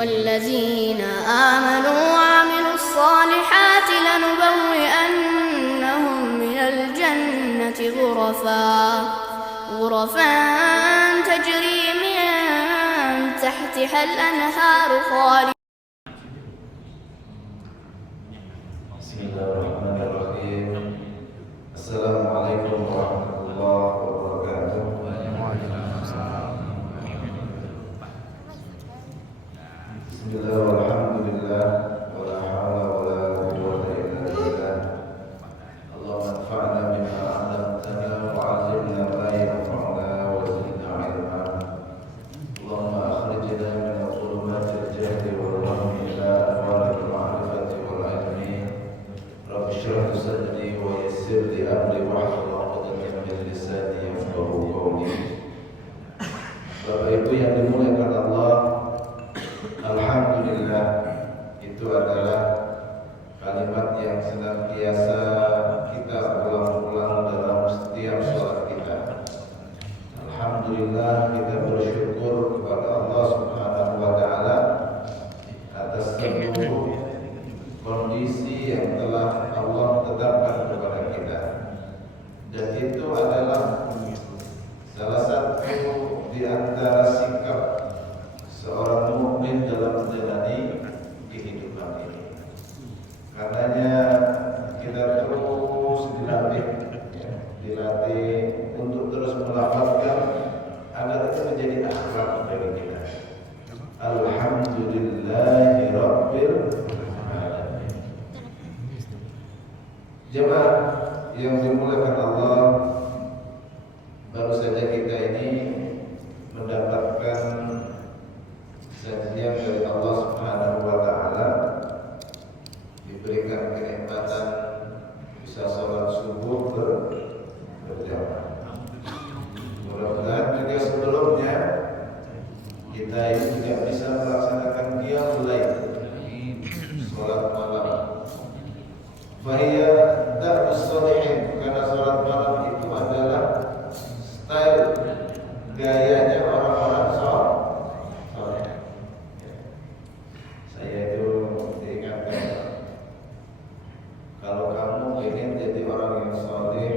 والذين آمنوا وعملوا الصالحات لنبوئنهم من الجنة غرفا تجري من تحتها الأنهار خالدين. Bismillahirrahmanirrahim. Assalamualaikum warahmatullahi wabarakatuh. Bismillah walhamdulillah wala hawla wala quwwata illa billah. Allahumma anfa'na bima 'allamtana wa 'allimna ma yanfa'una wa zidna 'ilma. Allahumma akhrijna min dhulumatil jahli wal wahmi ila anwaril ma'rifati wal 'ilmi. Rabbi shrah li sadri wa yassir li amri wahlul 'uqdatam min lisani yafqahu qawli. Bapak Ibu yang dimuliakan Allah, alhamdulillah, itu adalah kalimat yang senantiasa kita ulang-ulang dalam setiap sholat kita. Alhamdulillah, kita bersyukur kepada Allah Subhanahu wa Ta'ala atas seluruh kondisi yang telah Allah tetapkan kepada kita, dan itu adalah salah satu di antara sikap seorang mukmin dalam menjalani kehidupan ini. Karenanya kita terus dilatih untuk terus melafazkan agar itu menjadi akhlak dari kita. Alhamdulillahirabbil alamin. Jemaah yang dimuliakan Allah, baru saja kita ini mendapatkan sajian dari Allah Subhanahu wa Ta'ala, diberikan kenikmatan bisa sholat subuh berjamaah. Mudah-mudahan juga sebelumnya kita ini juga bisa melaksanakan qiyamul lail, sholat malam. Fahiyya da'us sholihin, karena sholat malam itu adalah style gayanya orang-orang soleh. Saya itu diingatkan, kalau kamu ingin jadi orang yang soleh,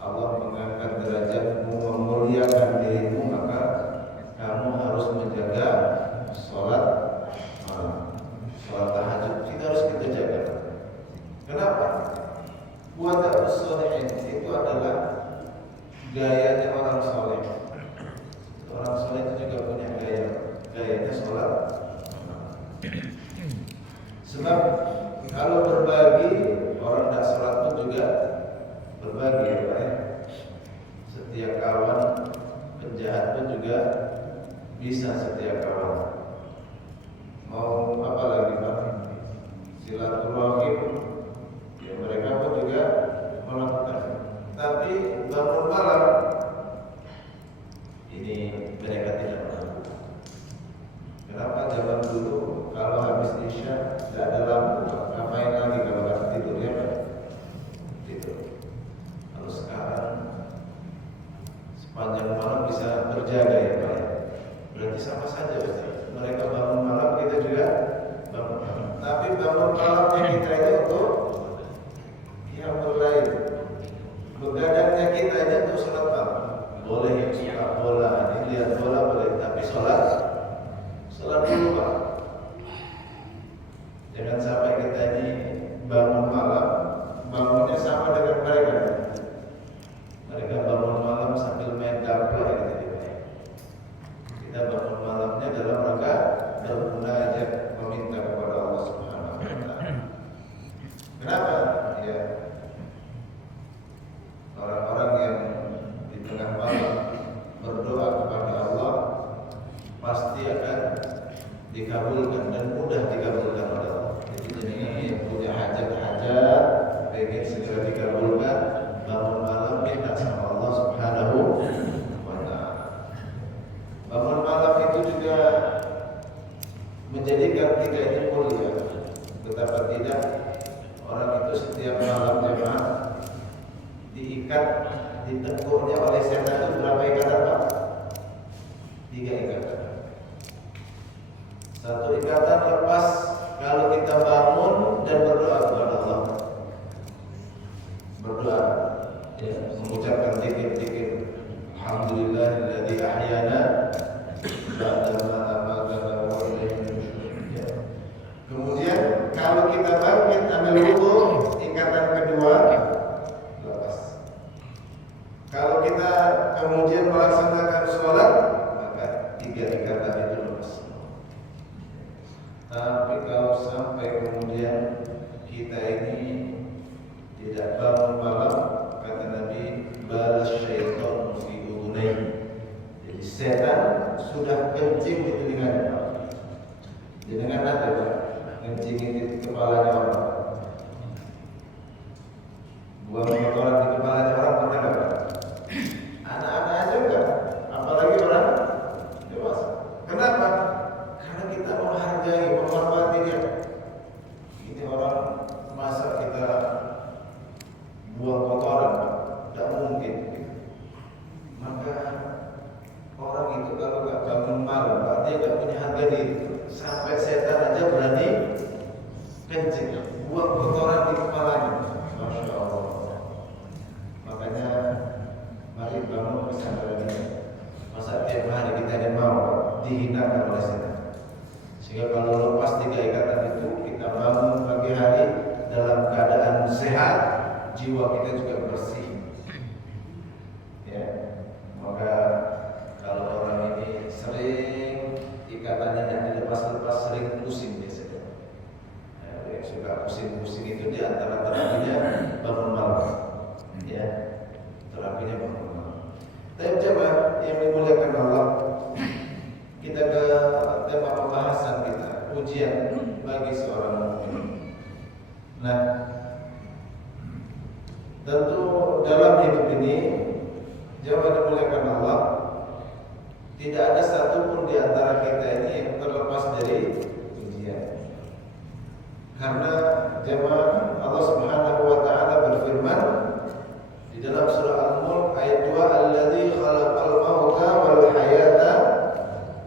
Allah mengangkat derajatmu, memuliakan dirimu, maka kamu harus menjaga sholat malam, sholat tahajud. Kita harus kita jaga. Kenapa? Wada'us sholihin itu adalah gayanya orang soleh. Orang soleh itu juga punya gayanya sholat. Sebab kalau berbagi, orang tidak sholat pun juga berbagi, ya Pak ya. Setiap kawan penjahat pun juga bisa setiap kawan. Mau apa lagi Pak? Silaturahim, ya mereka pun juga melakukan. Tapi bangun malam ini mereka tidak melakukan. Kenapa? Zaman dulu kalau habis isya tidak ada lampu, ngapain lagi kalau nggak tidur, ya Pak? Tidur. Kalau sekarang sepanjang malam bisa berjaga, ya Pak. Berarti sama saja, Ustaz. Mereka bangun malam, kita juga bangun malam. Tapi bangun malamnya kita itu untuk qiyamul lail. Begadangnya kita ini untuk sholat malam. Boleh yang suka bola, ini lihat bola boleh, tapi sholat dulu Pak. Jangan sampai kita ini bangun malam, bangunnya sama dengan mereka. Mereka bangun malam sambil main gaple gitu. Kita bangun malamnya dalam rangka bermunajat, meminta kepada Allah Subhanahu wa Ta'ala. Kenapa? Ya, orang-orang yang di tengah malam berdoa kepada Allah pasti akan dikabulkan dan mudah dikabulkan oleh Allah. Jadi yang punya hajat-hajat pengen segera dikabulkan, bangun malam minta sama Allah Subhanahu wa Ta'ala. Bangun malam itu juga menjadikan kita ini mulia. Betapa tidak orang itu setiap malam jemaah diikat, ditengkurnya oleh setan itu berapa ikatan Pak? 3 ikatan. Satu ikatan lepas kalau kita bangun dan berdoa kepada Allah. Berdoa, ya, mengucapkan zikir-zikir. Alhamdulillahilladzi ahyana ba'da ma amatana wa ilaihi nusyur. Kemudian kalau kita bangkit ambil wudu, ikatan kedua lepas. Kalau kita kemudian melaksanakan sholat, maka 3 ikatan itu lepas. Tapi kalau sampai kemudian kita ini tidak bangun malam, kata Nabi, balas syaitan fi udhunaih. Jadi setan sudah kencing di telinganya. Dengan ada Pak, kencing di kepalanya orang. Buang kotoran di kepalanya orang pernah nggak Pak? Anak-anak aja enggak, apalagi orang dewasa. Kenapa? Karena kita menghargai, menghormati dia. Ini orang masa kita buang kotoran, tidak mungkin. Maka orang itu kalau nggak bangun malam, Pak, dia nggak punya harga diri. Sampai setan aja berani kencing, buang kotoran di kepalanya. Masya Allah. Makanya mari bangun kesadaran ini. Masa tiap hari kita ada mau dihinakan oleh setan. Sehingga kalau lepas 3 ikatan itu, kita bangun pagi hari dalam keadaan sehat, jiwa kita juga bersih. Ya, maka kalau orang ini sering ikatannya yang dilepas-lepas, sering pusing biasanya. Ya, yang suka pusing-pusing itu di antara terapinya bangun malam. Ya, terapinya bangun malam. Tapi coba yang dimuliakan Allah, kita ke tema pembahasan kita, ujian bagi seorang mukmin. Nah, tentu dalam hidup ini, jawab dimuliakan Allah, tidak ada satupun di antara kita ini yang terlepas dari ujian. Karena jemaah Allah Subhanahu wa taala berfirman di dalam surah Al-Mulk ayat 2, "Alladzi khalaqal mauta wal hayata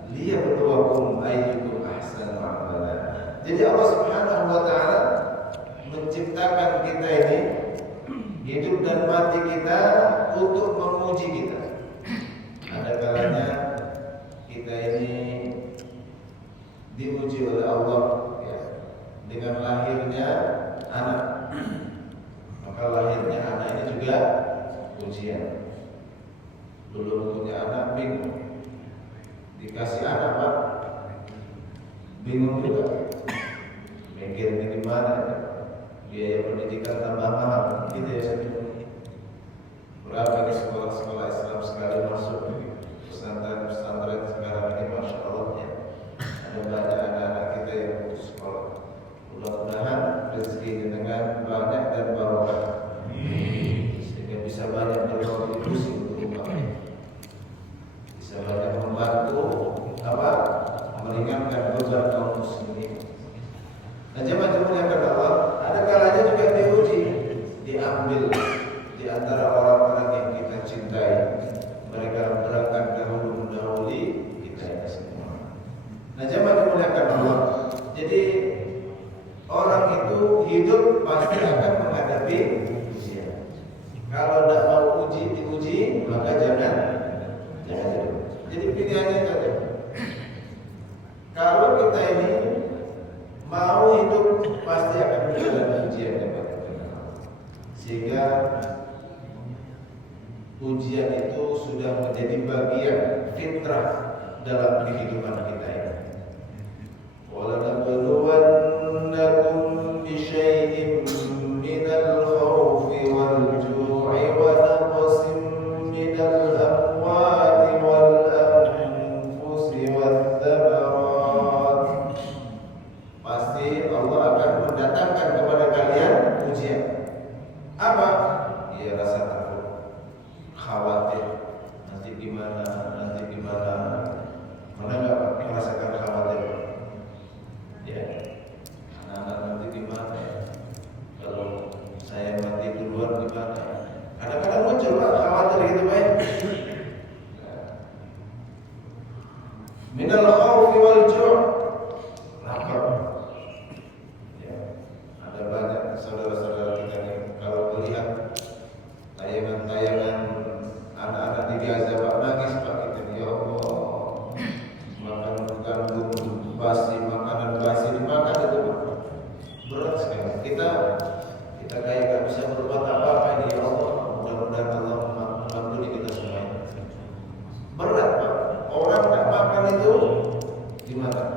liyabluwakum ayyukum ahsanu amala." Jadi Allah Subhanahu wa taala menciptakan kita ini, hidup dan mati kita, untuk menguji kita. Ada kalanya kita ini diuji oleh Allah, ya, dengan lahirnya anak. Maka lahirnya anak ini juga ujian. Belum punya anak bingung, dikasih anak Pak bingung juga, mikir ini gimana, biaya pendidikan tambah mahal, gitu ya. Berapa di sekolah-sekolah Islam sekali masuk, pesantren-pesantren sekarang ini, Masya Allah ya, ada banyak anak-anak kita yang putus sekolah. Mudah-mudahan rezeki dengan banyak dan barokah, sehingga bisa banyak berkontribusi untuk umat, bisa banyak membantu meringankan beban kaum muslimin. Nah, jemaah dimuliakan Allah, ada kalanya juga diuji, diambil di antara orang-orang yang kita cintai. Mereka berangkat dahulu mendahului kita ini semua. Nah, jemaah dimuliakan Allah, jadi orang itu hidup pasti akan menghadapi ujian. Kalau tidak mau diuji, maka jangan. Jadi pilihannya saja. Kalau kita ini mau hidup, pasti akan menjalani ujian daripada Allah. Sehingga ujian itu sudah menjadi bagian fitrah dalam kehidupan kita ini. وَلَنَبْلُوَنَّكُمْ بِشَيْءٍ مِّنَ الْخَوْفِ وَالْجُوعِ وَنَقْصٍ مِّنَ الْأَمْوَالِ وَالْأَنفُسِ وَالثَّمَرَاتِ. Pasti Allah akan mendatangkan kepada kalian ujian. Apa? Ya, rasa takut, khawatir, nanti gimana. Pernah nggak merasakan basi, makanan basi dimakan itu berat sekali. Kita kayak gak bisa berbuat apa-apa ini ya Allah. Mudah-mudahan Allah mengampuni kita semua. Berat Pak. Orang tak makan itu dimakan.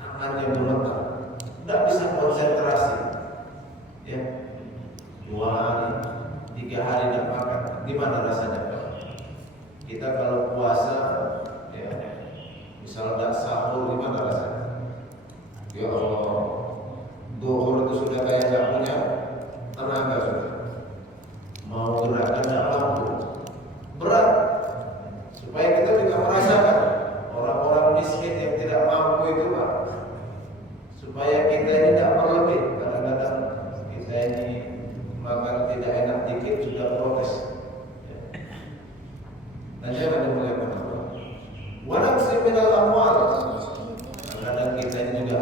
Tangannya gemetar, tidak bisa konsentrasi. Ya, 2 hari, 3 hari tidak makan. Gimana rasanya Pak? Kita kalau puasa, ya, misal tidak sahur, gimana rasanya? Ya Allah, zuhur itu sudah kayak tidak punya tenaga sudah. Mau gerakkan tidak mampu. Berat. Supaya kita juga merasakan orang-orang miskin yang tidak mampu itu Pak. Supaya kita ini tidak berlebih. Kadang-kadang kita ini makan tidak enak dikit sudah protes. Dan jangan dimuliakan Allah. Wa naqsim minal amwal. Kadang kita ini juga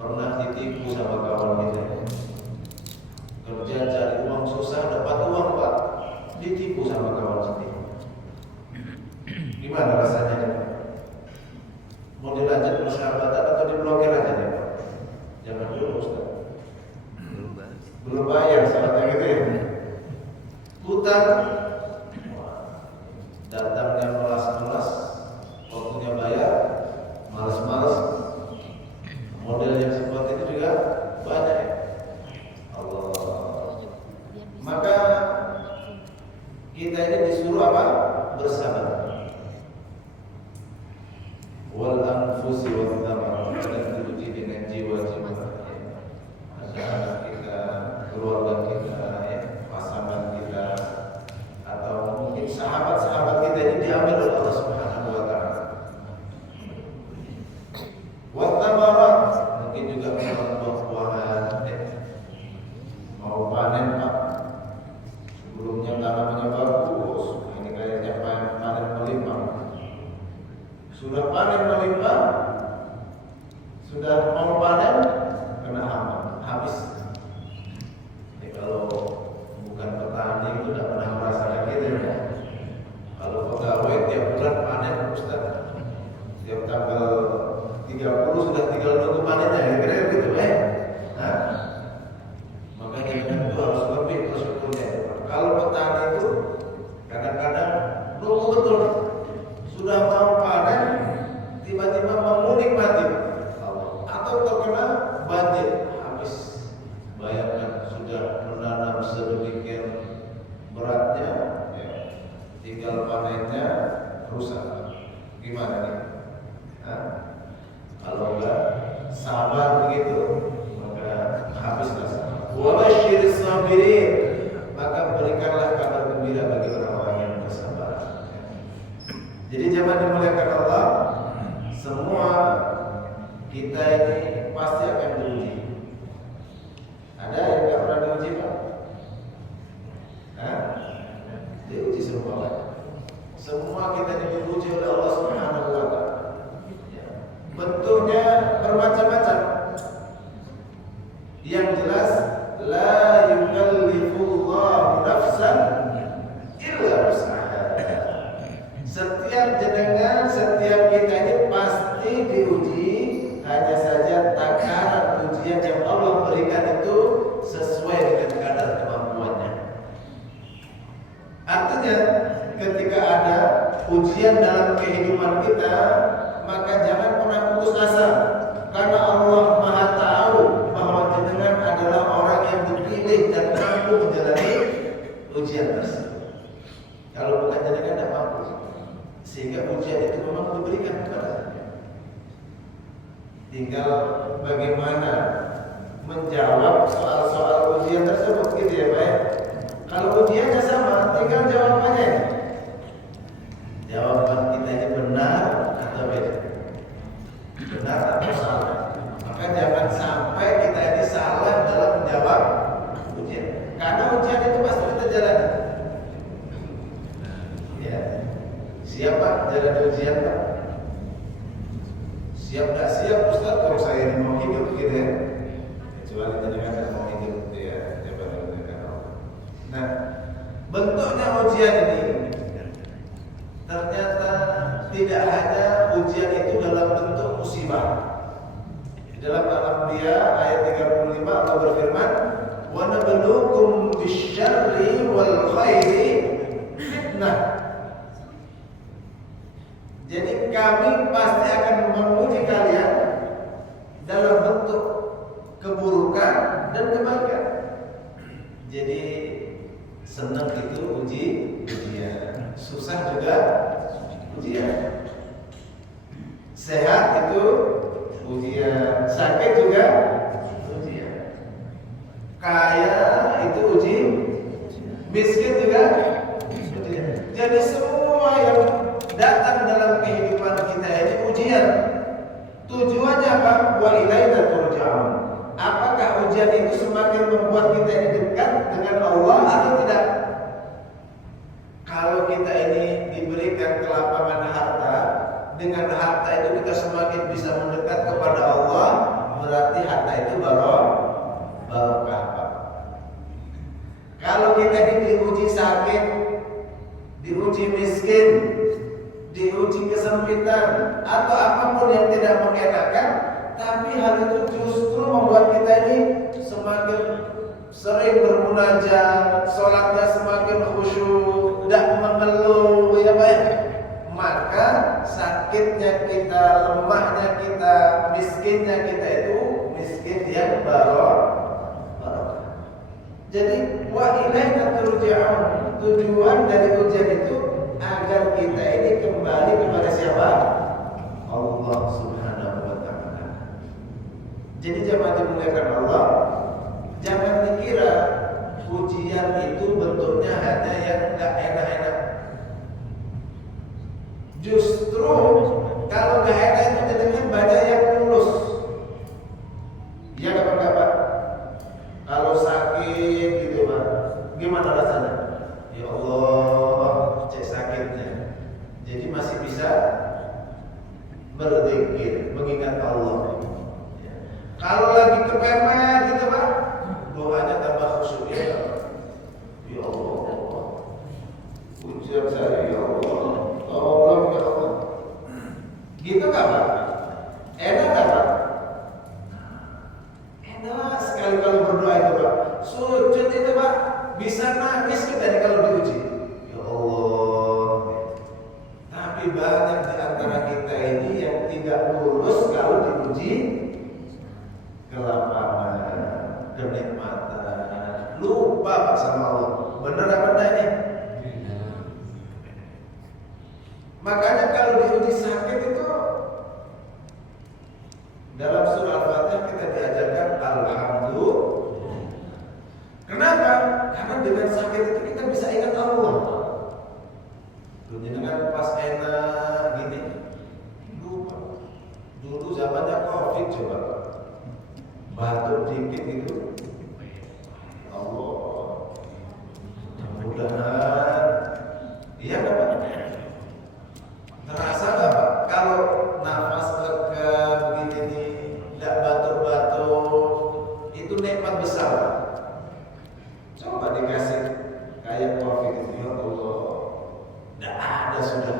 pernah ditipu sama kawan kita. Kerja cari uang susah dapat uang Pak. Ditipu sama kawan sendiri. Gimana rasanya Pak? Mau dilanjut persahabatan atau diblokir aja nih Pak? Jangan dulu Ustaz. Belum bayar sahabatnya gitu ya. Hutang datangnya melas-melas, waktunya bayar malas-malas. Model yang seperti itu juga banyak. Allah. Maka kita ini disuruh apa? Bersabar. Wal anfusi wal thamar, dan diuji dengan jiwa-jiwa. Ada anak kita, keluarga kita, ya, pasangan kita, atau mungkin sahabat-sahabat kita ini diambil oleh Allah Subhanahu wa taala. Wat thamarat, mungkin juga buah-buahan, ya. Mau panen Pak. Sebelumnya tanamannya bagus, ini kayaknya panen melimpah. Sudah panen melimpah, sudah mau panen kena hama, habis. Ini kalau bukan petani itu tidak pernah merasakan gitu ya. Kalau pegawai tiap bulan panen Ustaz, tiap tanggal 30 sudah tinggal nunggu panennya, kira-kira gitu ya. Nah, makanya itu harus lebih bersyukurnya. Kalau petani itu kadang-kadang nunggu betul. Sudah mau panen, tiba-tiba menguning mati, atau terkena banjir, habis. Bayangkan sudah menanam sedemikian beratnya, ya, tinggal panennya rusak. Gimana nih? Nah, kalau enggak sabar begitu, maka habislah sabar. Wa basyiris sabirin, maka berikanlah kabar gembira bagi orang-orang yang bersabar. Jadi jemaah dimuliakan Allah, semua kita ini pasti akan diuji. Ada yang tidak pernah diuji Pak? Hah? Diuji semua. Semua kita diuji oleh Allah Subhanahu wa taala. Bentuknya bermacam-macam. Yang jelas, la yukallifullahu nafsan illa wus'aha. Setiap jenengan, setiap kita ini pasti diuji, hanya saja takaran ujian yang Allah berikan itu sesuai dengan kadar kemampuannya. Artinya, ketika ada ujian dalam kehidupan kita, maka jangan pernah putus asa, karena Allah Maha tahu bahwa jenengan adalah orang yang dipilih dan mampu menjalani ujian tersebut. Kalau bukan jenengan tidak mampu. Sehingga ujian itu memang diberikan kepada kita. Tinggal bagaimana menjawab soal-soal ujian tersebut gitu ya Pak. Kalau ujiannya sama, tinggal jawabannya. Jawaban kita ini benar atau beda? Benar atau salah? Maka jangan sampai kita ini salah dalam menjawab ujian. Karena ujian itu pasti kita jalani. Ya. Siapa jalan ujian Pak? Siap gak siap Ustaz kalau saya ini mau hidup gitu ya. Kecuali jenengan mau hidup ya, jabatan Allah. Nah, bentuknya ujian ini ternyata tidak hanya ujian itu dalam bentuk musibah. Dalam Al-Anbiya ayat 35 Allah berfirman, "Wa nabluukum bisyarri wal khairi fitnah." Jadi kami pasti akan menguji kalian dalam bentuk keburukan dan kebaikan. Jadi senang itu ujian, susah juga ujian. Sehat itu ujian, sakit juga ujian. Kaya itu ujian, miskin juga ujian. Jadi semua yang datang dalam kehidupan kita ini ujian. Tujuannya apa? Wa ilaina turja'un. Apakah ujian itu semakin membuat kita ini dekat dengan Allah atau tidak? Kalau kita ini diberikan kelapangan harta, dengan harta itu kita semakin bisa mendekat kepada Allah, berarti harta itu barokah. Kalau kita ini diuji sakit, diuji miskin, diuji kesempitan atau apapun yang tidak mengenakan, tapi hal itu justru membuat kita ini semakin sering bermunajat, sholatnya semakin khusyuk, tidak mengeluh, ya baik. Maka sakitnya kita, lemahnya kita, miskinnya kita itu miskin yang barokah. Jadi wa ilaina turja'un. Tujuan dari ujian itu agar kita ini kembali kepada siapa? Allah Subhanahu wa ta'ala. Jadi jamaah dimuliakan Allah, jangan dikira ujian itu bentuknya hanya yang enggak enak-enak. Justru kalau enggak enak itu jadinya banyak yang lulus. Ya kapan-kapan. Kalau sakit gitu Pak, gimana rasanya? Ya Allah, cek sakitnya. Jadi masih bisa berzikir, mengingat Allah. Kalau lagi kepepet gitu Pak, doanya tambah khusyuk ya. Ya Allah, ujian saya ya Allah, tolong ya Allah. Gitu nggak Pak? Enak nggak Pak? Enak sekali kalau berdoa itu Pak. Sujud itu Pak, bisa nangis kita kalau diuji. Ya Allah. Tapi banyak di antara kita ini yang tidak lulus kalau diuji kelapangan, kenikmatan, lupa Pak sama Allah. Benar apa enggak ini? Makanya kalau diuji sakit itu dalam surah Al-Fatihah kita diajarkan alhamdulillah. Kenapa? Karena dengan sakit itu kita bisa ingat Allah. Dengan pas enak gini, lupa. Dulu zamannya Covid coba. Batuk dikit gitu, Allah, mudah-mudahan, iya nggak Pak? Terasa nggak Pak? Kalau nafas lega begini nih, tidak batuk-batuk, itu nikmat besar. Coba dikasih kayak Covid itu, ya Allah, tidak ada sudah.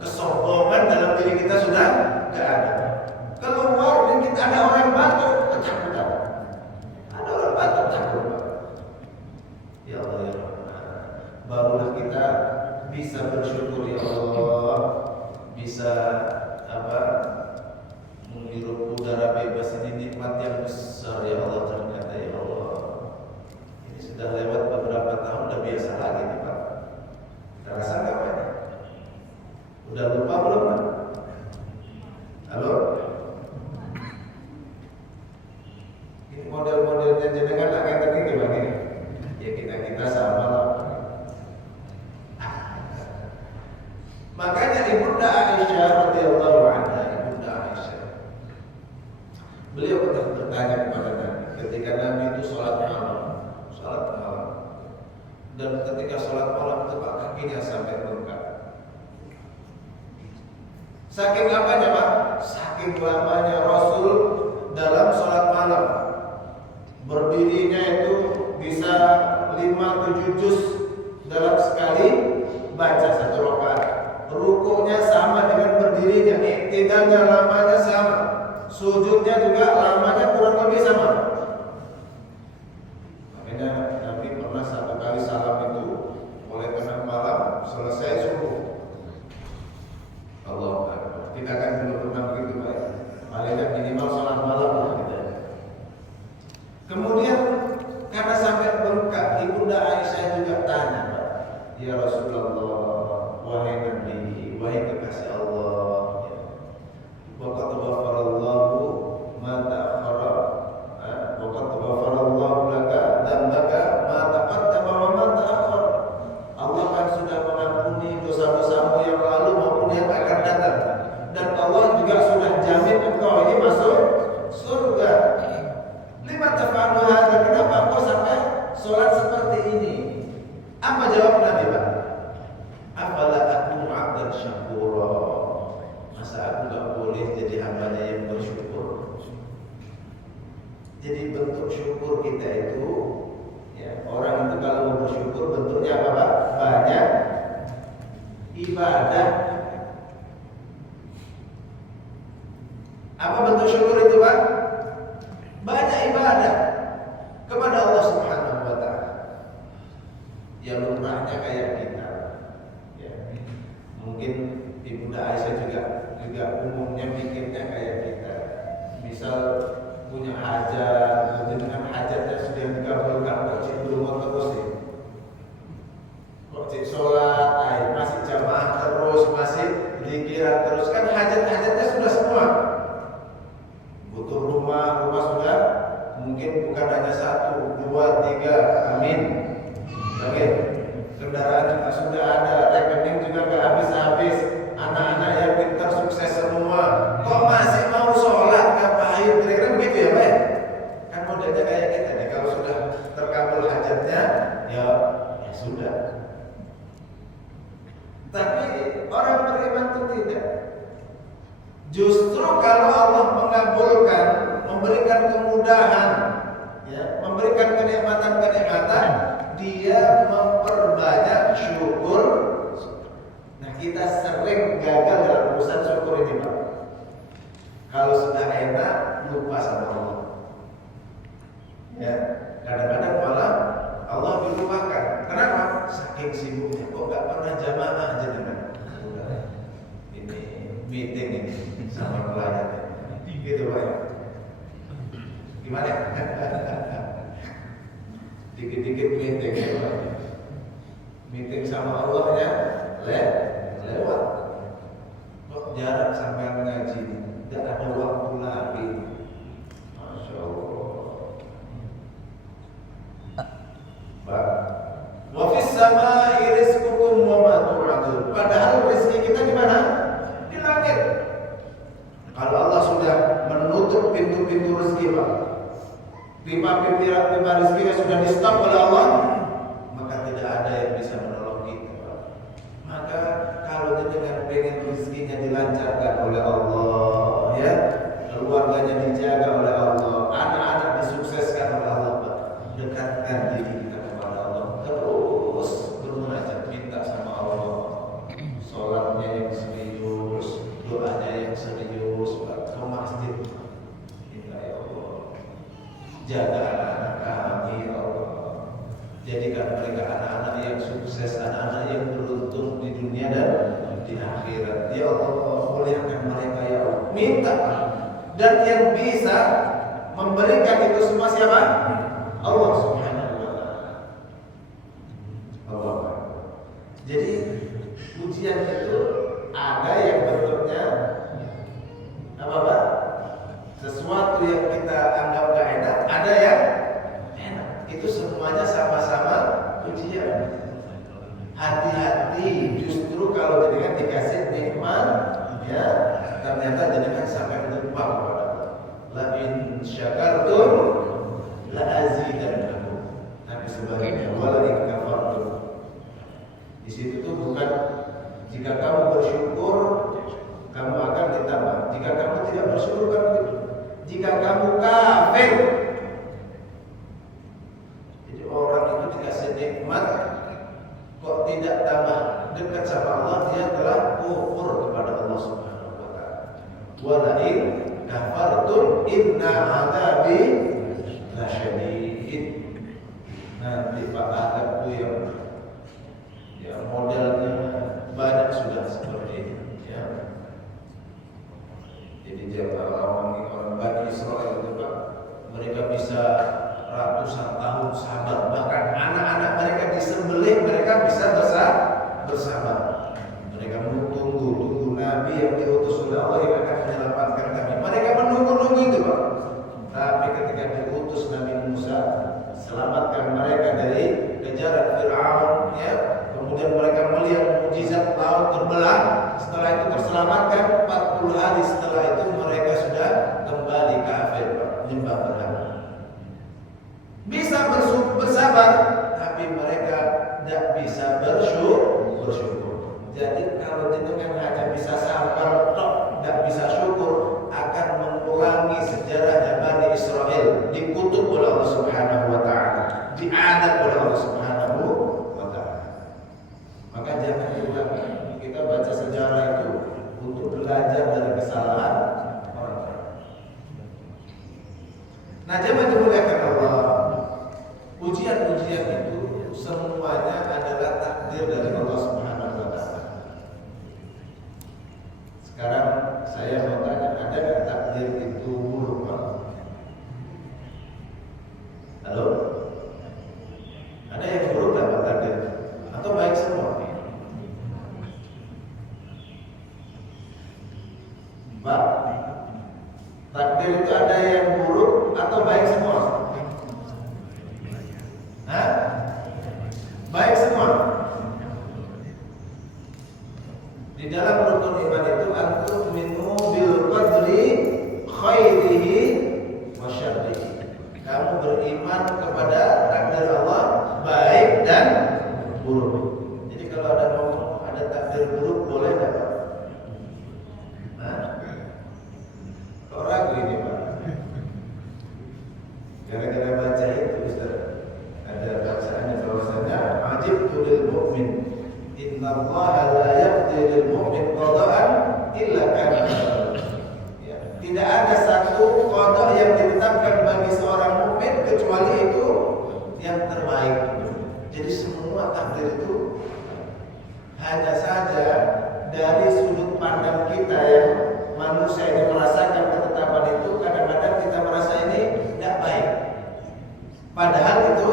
Kesombongan dalam diri kita sudah nggak ada. Keluar dikit ada orang batuk, ketakutan. Ada orang batuk takut. Ya Allah ya Allah. Barulah kita bisa bersyukur ya Allah, bisa menghirup udara bebas, ini nikmat yang besar ya Allah ternyata ya Allah. Ini sudah lewat beberapa tahun, udah biasa lagi nih Pak. Terasa nggak Pak? Udah lupa belum Pak? Halo? Model-modelnya jenengan lah kayak tadi gimana? Ya kita sama lah. Makanya Ibunda Aisyah radhiyallahu anha, Ibunda Aisyah, beliau pernah bertanya kepada Nabi ketika Nabi itu sholat malam, dan ketika sholat malam itu Pak kakinya sampai bengkak. Saking apanya Pak? Saking lamanya Rasul dalam sholat malam. Berdirinya itu bisa 5-7 juz dalam sekali baca satu rakaat. rukuknya sama dengan berdirinya, iktidalnya lamanya sama, sujudnya juga lamanya kurang lebih sama. Makanya Nabi pernah satu kali salam itu mulai tengah malam selesai subuh. Allah Akbar. Kita kan belum pernah begitu Pak. Paling tidak minimal salat malam lah kita. Kemudian karena sampai bengkak, Ibunda Aisyah juga tanya, Pak, ya Rasulullah, wahai Nabi, wahai kekasih Allah, waqad ghafarallahu ma ta'akhkhara, waqad ghafarallahu laka dzambaka ma taqaddama wa ma ta'akhkhar. Allah kan sudah mengampuni dosa-dosamu yang lalu maupun yang akan datang, dan Allah juga sudah jamin engkau ini masuk surga. Lima tafa'alu hadza, kenapa engkau sampai sholat seperti ini? Apa jawab Nabi, Pak? Afala akunu 'abdan syakura. Masa aku gak boleh jadi hambanya yang bersyukur? Jadi bentuk syukur kita itu, ya, orang itu kalau mau bersyukur bentuknya apa, Pak? Banyak ibadah. Apa bentuk syukur itu, Pak? Banyak ibadah kepada Allah Subhanahu wa ta'ala. Ya lumrahnya kayak kita, ya. Mungkin Ibunda Aisyah juga umumnya pikirnya kayak kita. Misal punya hajat, dengan hajatnya sudah dikabulkan, kok cik belum terus nih, kok cik sholat, masih jamaah terus, masih zikiran terus, kan hajat-hajatnya sudah semua. Butuh rumah sudah, mungkin bukan hanya 1, 2, 3, amin. Oke, kendaraan juga sudah ada, rekening juga gak habis-habis, anak-anak yang pintar sukses semua. Kok masih mau sholat, ngapain? Kira-kira begitu ya Pak? Kan modelnya kayak kita nih, kalau sudah terkabul hajatnya, ya sudah. Tapi orang beriman itu tidak. Justru kalau Allah mengabulkan, memberikan kemudahan, ya, memberikan kenikmatan-kenikmatan, Dia memperbanyak syukur. Nah, kita sering gagal dalam urusan syukur ini, Pak. Kalau sudah enak, lupa sama Allah. Ya, kadang-kadang malah Allah dilupakan. Kenapa? Saking sibuknya, kok gak pernah jamaah aja dengan ini meeting ini sama klien. Gitu Pak. Gimana? Dikit-dikit meeting ya Pak. Meeting sama Allahnya lewat. Kok jarang sampai ngaji? Tidak ada waktu lagi. Masya Allah. Pak, wa fis samaa'i rizqukum wa ma tu'adun. Padahal rezeki kita di mana? Di langit. Kalau Allah sudah menutup pintu-pintu rezeki, Pak, pipa rezekinya sudah di stop oleh Allah, maka tidak ada yang bisa menolong kita, Pak. Maka kalau dengan pengen rezekinya dilancarkan oleh Allah, ya, keluarganya dijaga oleh Allah, anak-anak disukseskan oleh Allah, Pak, dekatkan diri kita kepada Allah, terus bermunajat, minta sama Allah, sholatnya yang serius, doanya yang serius, Pak, ke masjid. Ya Allah, jaga anak-anak kami, ya Allah. Jadikan mereka anak-anak yang sukses, anak-anak yang beruntung di dunia dan di akhirat. Ya Allah, muliakan mereka ya Allah. Minta, dan yang bisa memberikan itu semua siapa? Allah Subhanahu wa ta'ala. Allah. Jadi ujian itu ada yang bentuknya apa, Pak? Sesuatu yang kita anggap gak enak, ada yang enak. Itu semuanya sama-sama ujian. Hati-hati, justru kalau jenengan dikasih nikmat, ya, ternyata jenengan sampai lupa kepada Allah. La in syakartum la azidannakum. Nabi sebagainya, wala in kafartum. Di situ tuh bukan jika kamu bersyukur kamu akan ditambah. Jika kamu tidak bersyukur kamu tidak. Jika kamu kafir. Jadi orang itu dikasih nikmat kok tidak tambah dekat sama Allah, dia telah wala in kafartum inna adzabi lasyadid. Nanti Pak Adab itu yang modelnya banyak sudah seperti ini ya. Jadi orang Bani Israel itu Pak, mereka bisa ratusan tahun sabar, bahkan anak-anak mereka disembelih mereka bisa bersabar. Mereka tunggu Nabi yang diutus oleh Allah yang akan menyelamatkan kami. Mereka menunggu itu Pak. Tapi ketika diutus Nabi Musa, selamatkan mereka dari kejaran Fir'aun ya. Kemudian mereka melihat mukjizat laut terbelah. Setelah itu terselamatkan. 40 hari setelah itu mereka sudah kembali kafir Pak, menyembah berhala. Bisa bersabar, tapi mereka tidak bisa bersyukur. Jadi kalau jenengan hanya bisa sabar tok, tidak bisa syukur, akan mengulangi sejarahnya Bani Israel, dikutuk oleh Allah Subhanahu wa taala, diadab oleh Allah Subhanahu wa taala. Maka jangan diulangi. Kita baca sejarah itu untuk belajar dari kesalahan orang. Nah, jemaah dimuliakan Allah, ujian-ujian itu semuanya adalah takdir dari Allah Subhanahu wa taala. Sekarang saya mau tanya, ada nggak takdir itu buruk Pak? Halo? Ada yang buruk dapat takdir? Atau baik semua? Pak, takdir itu ada yang buruk atau baik semua? Hah? Baik semua. Di dalam rukun iman itu antum minu bil qadri khairihi wa syarrihi. Kamu beriman kepada takdir Allah baik dan buruk. Jadi kalau ada ngomong ada takdir buruk boleh enggak Pak? Nah, kok ragu ini Pak? Gara-gara baca itu Ustaz, ada bacaannya bahwasanya ajibtu lil mu'min innallaha la yaqdi lil mu'min qada'an illa kana ya. Tidak ada satu qada yang ditetapkan bagi seorang mukmin kecuali itu yang terbaik. Jadi semua takdir itu hanya saja dari sudut pandang kita yang manusia ini merasakan ketetapan itu, kadang-kadang kita merasa ini tidak baik. Padahal itu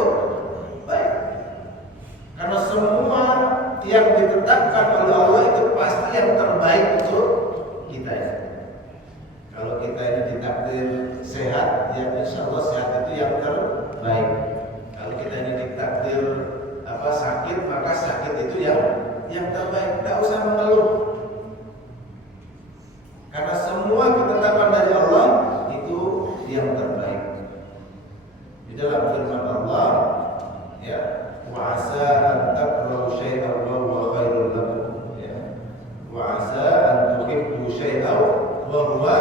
baik. Karena semua yang ditetapkan oleh Allah itu pasti yang terbaik untuk kita ya. Kalau kita ini ditakdir sehat, ya insya Allah sehat itu yang terbaik. Kalau kita ini ditakdir sakit, maka sakit itu yang terbaik. Tidak usah mengeluh. Karena semua ketetapan dari Allah itu yang terbaik. Di dalam firman Allah, ya, wa asa an takrahu syai'an wa huwa khairul lakum, ya. Wa asa an tuhibbu syai'an wa huwa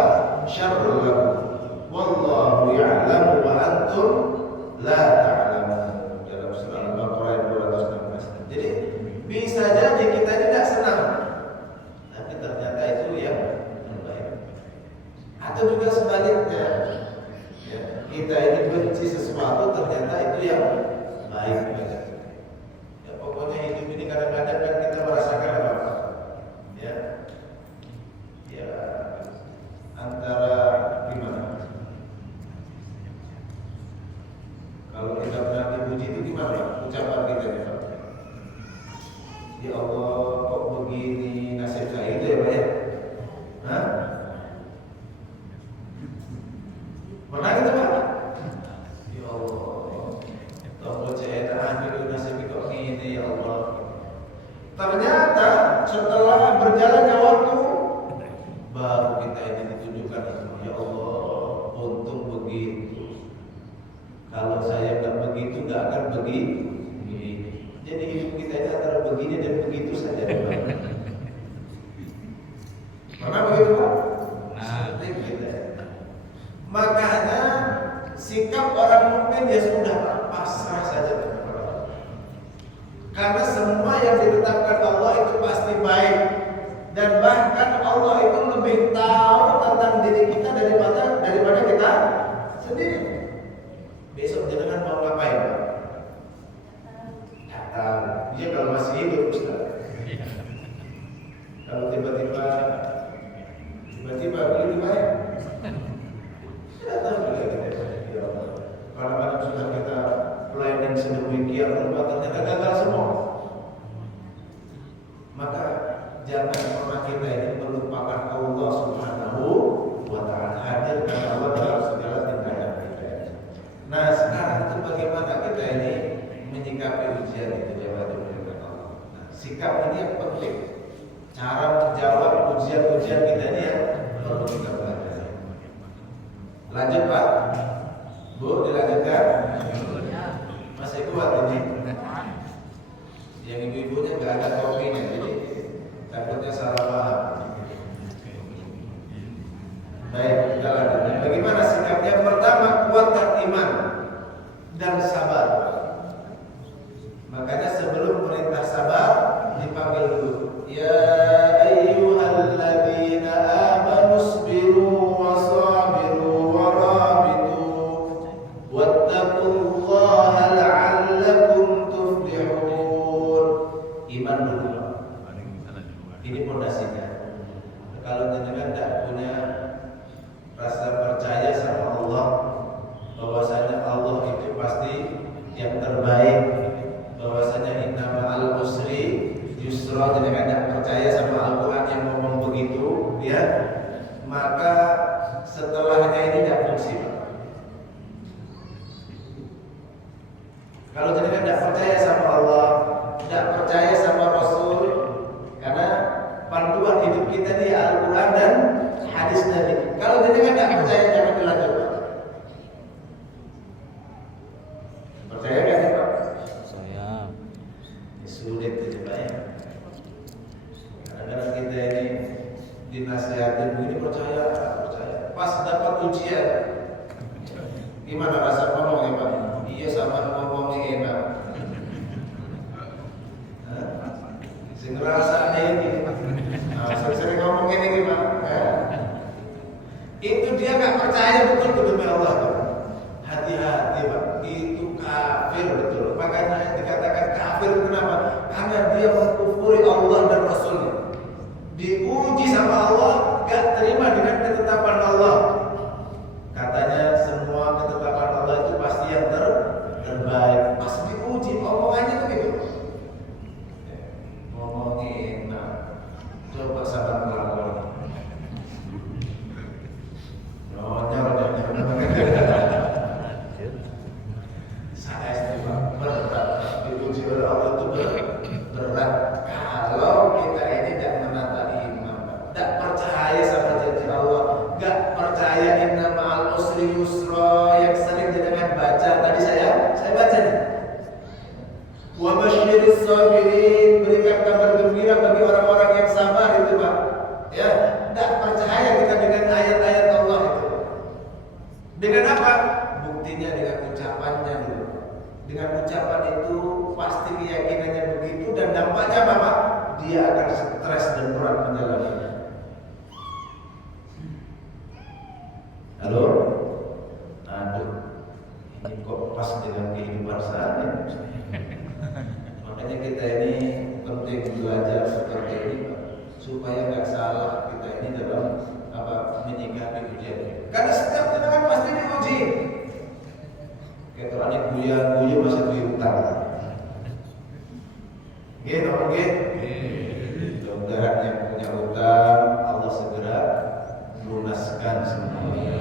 syarrul lakum. Wallahu ya'lamu wa antum la ta'lamun. Dalam surah Al-Baqarah ayat 216. Jadi bisa jadi kita tidak senang, tapi ternyata itu yang terbaik. Atau juga sebaliknya, ya, kita ini benci sesuatu ternyata itu yang baik. Ya, pokoknya hidup ini kadang-kadang kan kita merasakan apa? Ya, ya antara gimana? Kalau kita pernah dipuji itu gimana? Ucapan kita gitu. Ya Allah, kok begini nasib saya itu ya Pak ya? Hah? Pernah gitu Pak? Ya Allah, tolong saya ambil nasib kok gini ya Allah. Ternyata setelah berjalannya waktu baru kita ini ditunjukkan itu. Ya Allah, untung begitu. Kalau saya nggak begitu nggak akan begini. Jadi hidup kita ini antara begini dan begitu saja. Pernah begitu Pak? Sering gitu ya. Makanya sikap orang mukmin ya sudah pasrah saja kepada Allah. Karena semua yang ditetapkan Allah itu pasti baik. Dan bahkan Allah itu lebih tahu tentang demikian rupa ternyata gagal semua. Maka jangan pernah kita ini melupakan Allah Subhanahu wa Ta'ala, hadirkan Allah dalam segala tindakan kita. Nah sekarang itu bagaimana kita ini menyikapi ujian itu jawab dengan Allah. Nah, sikap ini yang penting. Cara menjawab ujian-ujian kita ini yang perlu kita pelajari. Lanjut Pak, Bu, dilanjutkan. Masih kuat ini. Yang ibu-ibunya nggak ada kopinya, jadi takutnya salah paham. Baik, kita lanjutkan. Bagaimana sikapnya? Pertama, kuatkan iman dan sabar. Makanya sebelum perintah sabar dipanggil dulu. Ya ayyuhalladzina amanu isbiru wasabiru warabitu wattaqullaha la'allakum tuflihun. Iman dulu. Ini pondasinya. Kalau jenengan tidak punya rasa percaya sama Allah, bahwasanya Allah itu pasti yang terbaik, bahwasanya inna ma'al usri yusra, jenengan tidak percaya sama Al-Quran yang ngomong begitu, ya, maka setelahnya ini tidak fungsi. Kalau jenengan tidak percaya sama Allah, tidak percaya sama Rasul, karena panduan hidup kita di Al-Quran dan hadis Nabi. Kalau jenengan tidak percaya, jangan dilanjutkan. Percaya kan ya Pak? Saya Sulit itu Pak ya. Kadang-kadang kita ini dinasihatin begini, percaya. Pas dapat ujian, gimana rasa ngomongnya Pak? Iya sama ngomongnya enak. Sing ngerasa ini, sering ngomong ini gimana? Itu dia nggak percaya betul demi Allah tuh. Hati-hati Pak, itu kafir betul. Makanya dikatakan kafir kenapa? Karena dia mengkufuri Allah dan Rasulnya. Diuji sama Allah, gak terima dengan ketetapan Allah. Katanya semua ketetapan Allah itu pasti yang terbaik. Pas diuji, omongannya tuh gitu. Ngomongin, nah, coba sahabat melakukan. Saya istighfar berat, diuji oleh Allah itu berat. Kalau kita ini tidak menata iman, tidak percaya sama janji Allah, tidak percaya inna ma'al usri yusra yang sering jenengan baca. Tadi saya baca nih. Wa basyiris sabirin, berikan kabar gembira bagi orang-orang yang sabar itu Pak. Ya, tidak percaya kita dengan ayat-ayat Allah itu. Dengan apa? Buktinya dengan ucapannya dulu. Dengan ucapan itu pasti keyakinannya begitu, dan dampaknya apa Pak? Dia akan stres dan berat menjalaninya. Halo? Aduh, ini kok pas dengan kehidupan saat ini. Makanya kita ini penting belajar seperti ini Pak, supaya nggak salah kita ini dalam menyikapi ujian. Karena setiap kita kan pasti diuji. Kayak terane guya masa diutang. Gitu, oke? Mudah-mudahan yang punya utang Allah segera lunaskan semuanya.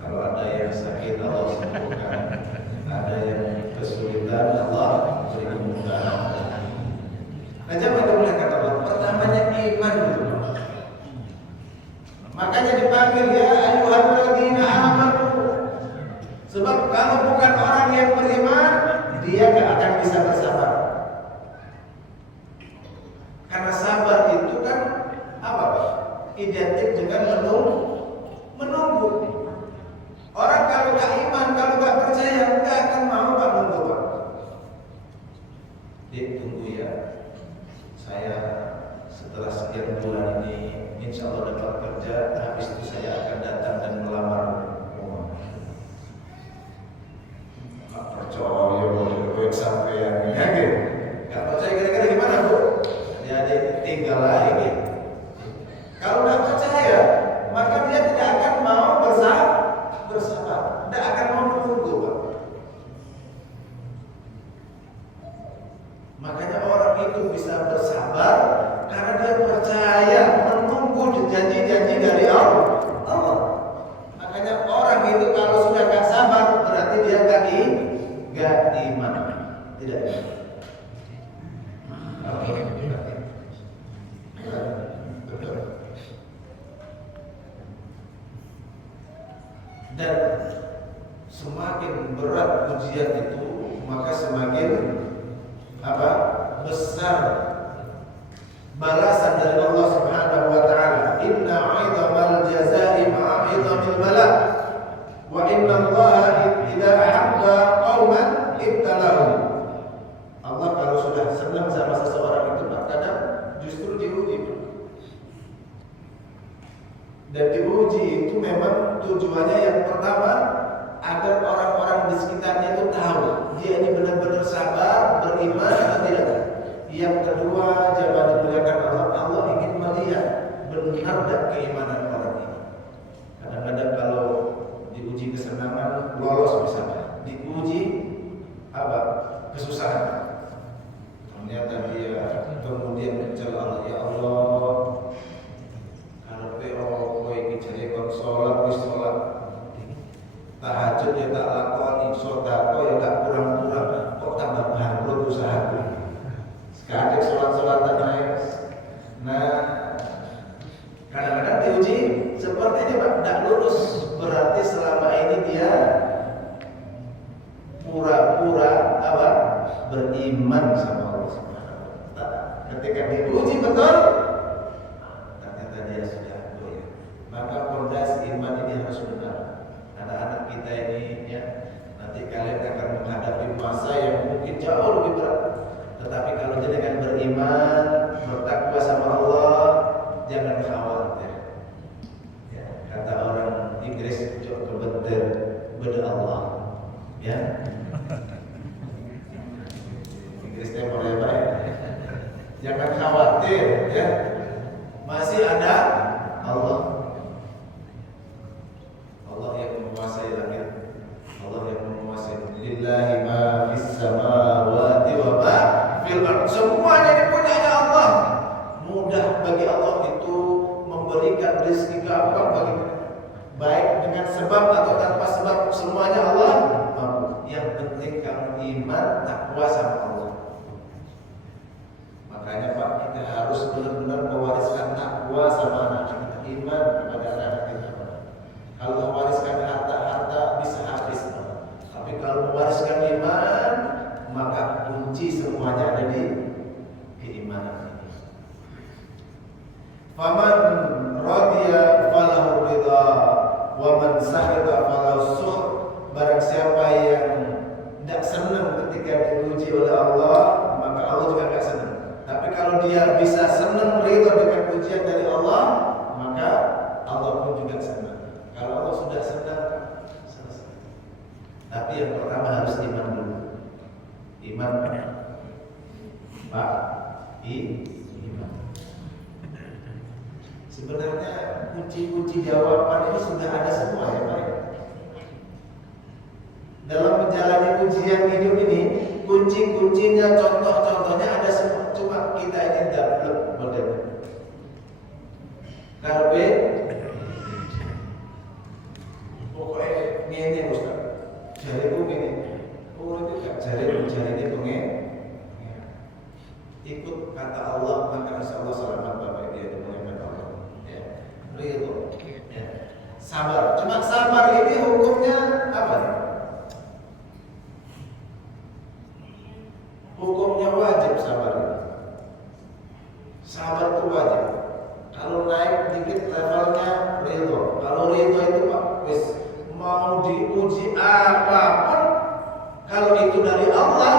Kalau ada yang sakit Allah sembuhkan, ada yang kesulitan Allah beri kemudahan. Nah, jangan dimuliakan Allah. Pertamanya iman dulu. Makanya dipanggil ya ayyuhalladzina amanu. Sebab kalau bukan orang yang beriman, dia gak akan bisa bersabar. Karena sabar itu kan apa? Identik dengan menunggu. Orang kalau Dan semakin berat ujian itu, maka semakin besar balasan dari Allah Subhanahu wa taala. Inna 'idhamal jazaa'i ma'a 'idhamil bala'. Wa inna Allah idza ahabba qauman ibtalahum. Allah kalau sudah senang sama seseorang itu kadang justru diuji. Dan diuji itu memang tujuannya yang pertama agar orang-orang di sekitarnya itu tahu dia ini benar-benar sabar, beriman atau tidak. Yang kedua, jangan dimuliakan Allah, Allah ingin melihat benar tak keimanan orang ini. Kadang-kadang kalau diuji kesenangan lolos misalnya, diuji kesusahan, ternyata dia kemudian mencela Allah, ya Allah, karepe kowe iki jare kon salat wis salat, tahajud ya tak lakoni, sedekah ya tak kurang-kurang, kok tambah bangkrut usahaku. Sekadek sholat-sholatan naik. Nah, kadang-kadang diuji seperti ini Pak, tidak lurus. Berarti selama ini dia pura-pura beriman sama Allah Subhanahu wa taala. Ketika diuji betul, ternyata dia sudah goyah. Maka fondasi iman ini harus benar. Anak-anak kita ini ya, nanti kalian akan menghadapi masa yang mungkin jauh lebih berat. Tetapi kalau jenengan beriman, bertakwa sama Allah, jangan khawatir. Ya, kata orang Inggris, "Jok kebeter beda Allah." Ya. Inggrisnya boleh baik. Jangan khawatir, ya. Masih ada Allah. Allah yang menguasai langit. Allah yang menguasai. Lillahi ma fis samawati wa ma fil ardh. Semuanya dipunyai Allah. Mudah bagi Allah itu memberikan rezeki gampang bagi kita. Baik dengan sebab atau tanpa sebab, semuanya Allah mampu. Yang penting kamu iman, takwa sama Allah. Makanya Pak, kita harus benar-benar mewariskan takwa sama anak kita, iman kepada anak kita. Kalau mewariskan harta bisa habis, tapi kalau mewariskan iman, maka kunci semuanya ada di keimanan ini. Faman radiya falahu ridha, wa man sahida falahu sukhr. Barang siapa yang tidak senang ketika diuji oleh Allah, maka Allah juga tidak senang. Tapi kalau dia bisa senang ridha dengan ujian dari Allah, maka Allah pun juga senang. Kalau Allah sudah senang, selesai. Tapi yang pertama harus iman dulu. Iman, Pak, iman. Sebenarnya kunci-kunci jawaban ini sudah ada semua ya Pak. Dalam menjalani ujian hidup ini, kunci-kuncinya, contoh-contohnya ada semua. Cuma kita ini dapat model. Karena pokoknya ngene Ustaz. Jariku ngene. Oh itu gak jari pengen. Ikut kata Allah, maka insyaallah selamat Bapak dia dimuliakan Allah. Ya. Ridho. Ya. Sabar. Cuma sabar ini hukumnya apa? Hukumnya wajib sabar. Sabar itu wajib. Kalau naik dikit levelnya ridho. Kalau ridho itu Pak, wis mau diuji apapun, kalau itu dari Allah,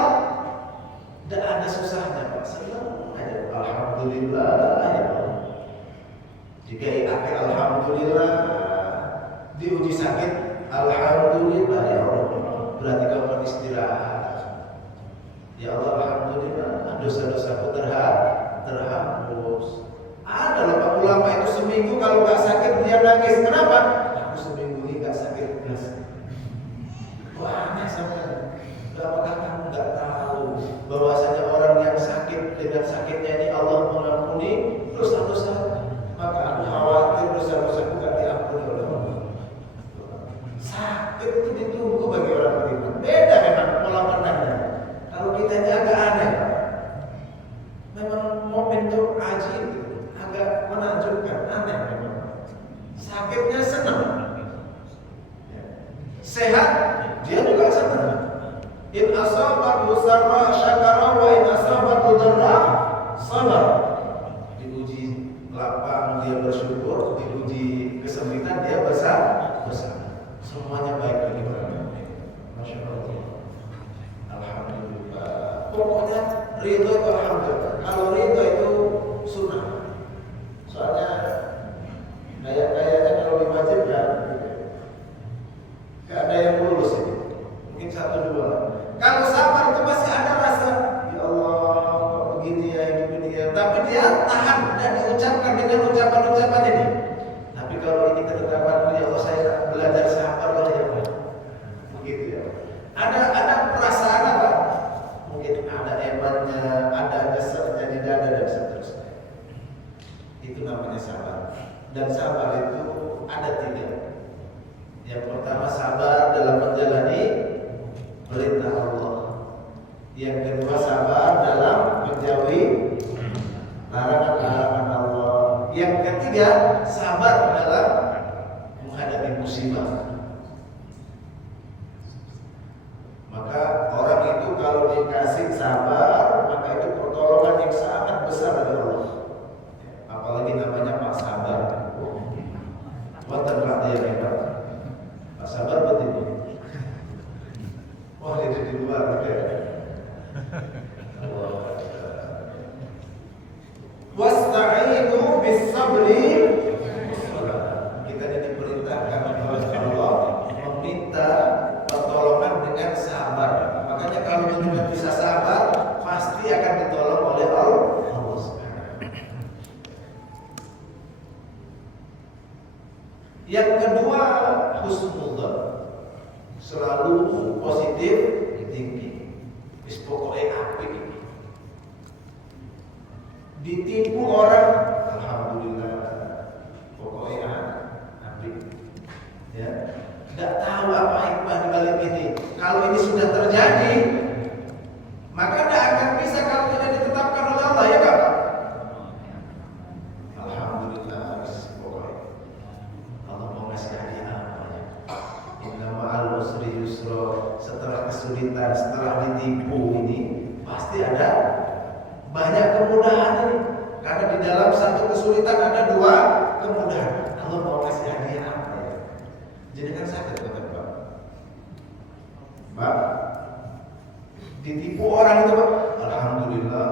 tidak ada susahnya Pak. Senang aja. Alhamdulillah ya Allah. Jika akhir alhamdulillah, diuji sakit, alhamdulillah ya Allah. Berarti kamu istirahat. Ya Allah, alhamdulillah dosa-dosaku terhapus. Ada loh Pak ulama itu seminggu kalau nggak sakit dia nangis. Kenapa? Aku seminggu ini nggak sakit. Wah, aneh sama. Apakah kamu nggak tahu bahwasanya orang yang sakit dengan sakitnya ini Allah mengampuni dosa-dosa? Maka aku khawatir dosa-dosaku nggak diampuni oleh Allah. Sakit itu ditunggu bagi orang beriman. Beda memang pola pandangnya. Kalau kita ini agak aneh, memang momentum ajib, agak menakjubkan, aneh memang. Sakitnya senang. In asabathu sarra syakara wa in asabathu dharra sabar. Diuji lapang dia bersyukur, diuji kesempitan dia bersabar. Semuanya baik bagi orang. Masya Allah. Alhamdulillah. Pokoknya ridho itu alhamdulillah. Kalau ridho itu sunnah. Soalnya kayaknya kalau diwajibkan gak ada yang lulus ini. Mungkin 1-2 lah. Kalau sabar itu masih ada rasa, ya Allah, kok begini ya hidup ini ya. Tapi dia tahan dan diucapkan dengan ucapan-ucapan ini. Tapi kalau ini ketetapan, ya Allah saya belajar sabar loh ya Allah. Begitu ya. Ada perasaan apa? Mungkin ada hebatnya, ada gesernya di dada dan seterusnya. Itu namanya sabar. Dan sabar itu ada 3. Yang pertama sabar dalam menjalani perintah Allah. Yang kedua sabar dalam menjauhi larangan-larangan Allah. Yang ketiga sabar dalam menghadapi musibah. Maka orang itu kalau dikasih sabar, maka itu pertolongan yang sangat besar dari Allah. Apalagi namanya Pak Sabar. Buat tempat yang hebat. Pak Sabar betul. Wah itu di luar ya. Wasta'inu bis-sabri. Kita diperintahkan oleh Allah meminta pertolongan dengan sabar. Makanya kalau kita bisa sabar, pasti akan ditolong oleh Allah. Yang kedua, husnudzon. Selalu positif tinggi. Pokoknya apik. Ditipu orang, alhamdulillah. Pokoknya apik. Ya. Tidak tahu apa hikmah di balik ini. Kalau ini sudah terjadi, maka tidak akan bisa kalau tidak ditetapkan oleh Allah, ya kan? Alhamdulillah, pokoknya Allah mau ngasih hadiah apa ya? Inna ma'al usri yusra. Setelah kesulitan, setelah ditipu ini, pasti ada banyak kemudahan ini. Karena di dalam satu kesulitan ada 2 kemudahan. Allah mau ngasih hadiah apa ya? Jadi kan sakit kata Pak. Pak, ditipu orang itu Pak. Alhamdulillah.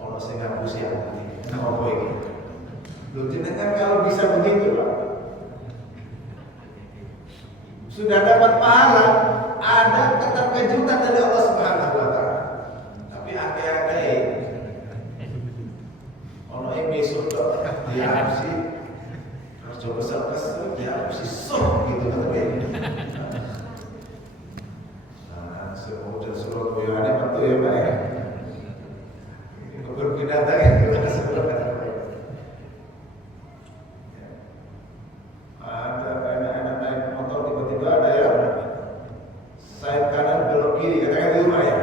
Allah saya ngaku siap ini. Kenapa Pak ini? Loh, jadi kan kalau bisa begitu Pak, sudah dapat pahala, ada keterkejutan dari Allah Subhanahu wa taala. Tapi akhir-akhir ono besok tok dia sih harus coba kesel dia harus sok gitu kan. Nah, semua Surabaya ada betul ya Pak ya. Ini berbinatang ya jelas. Ada anak naik motor tiba-tiba ada ya sayap kanan belok kiri, katakan di rumah ya.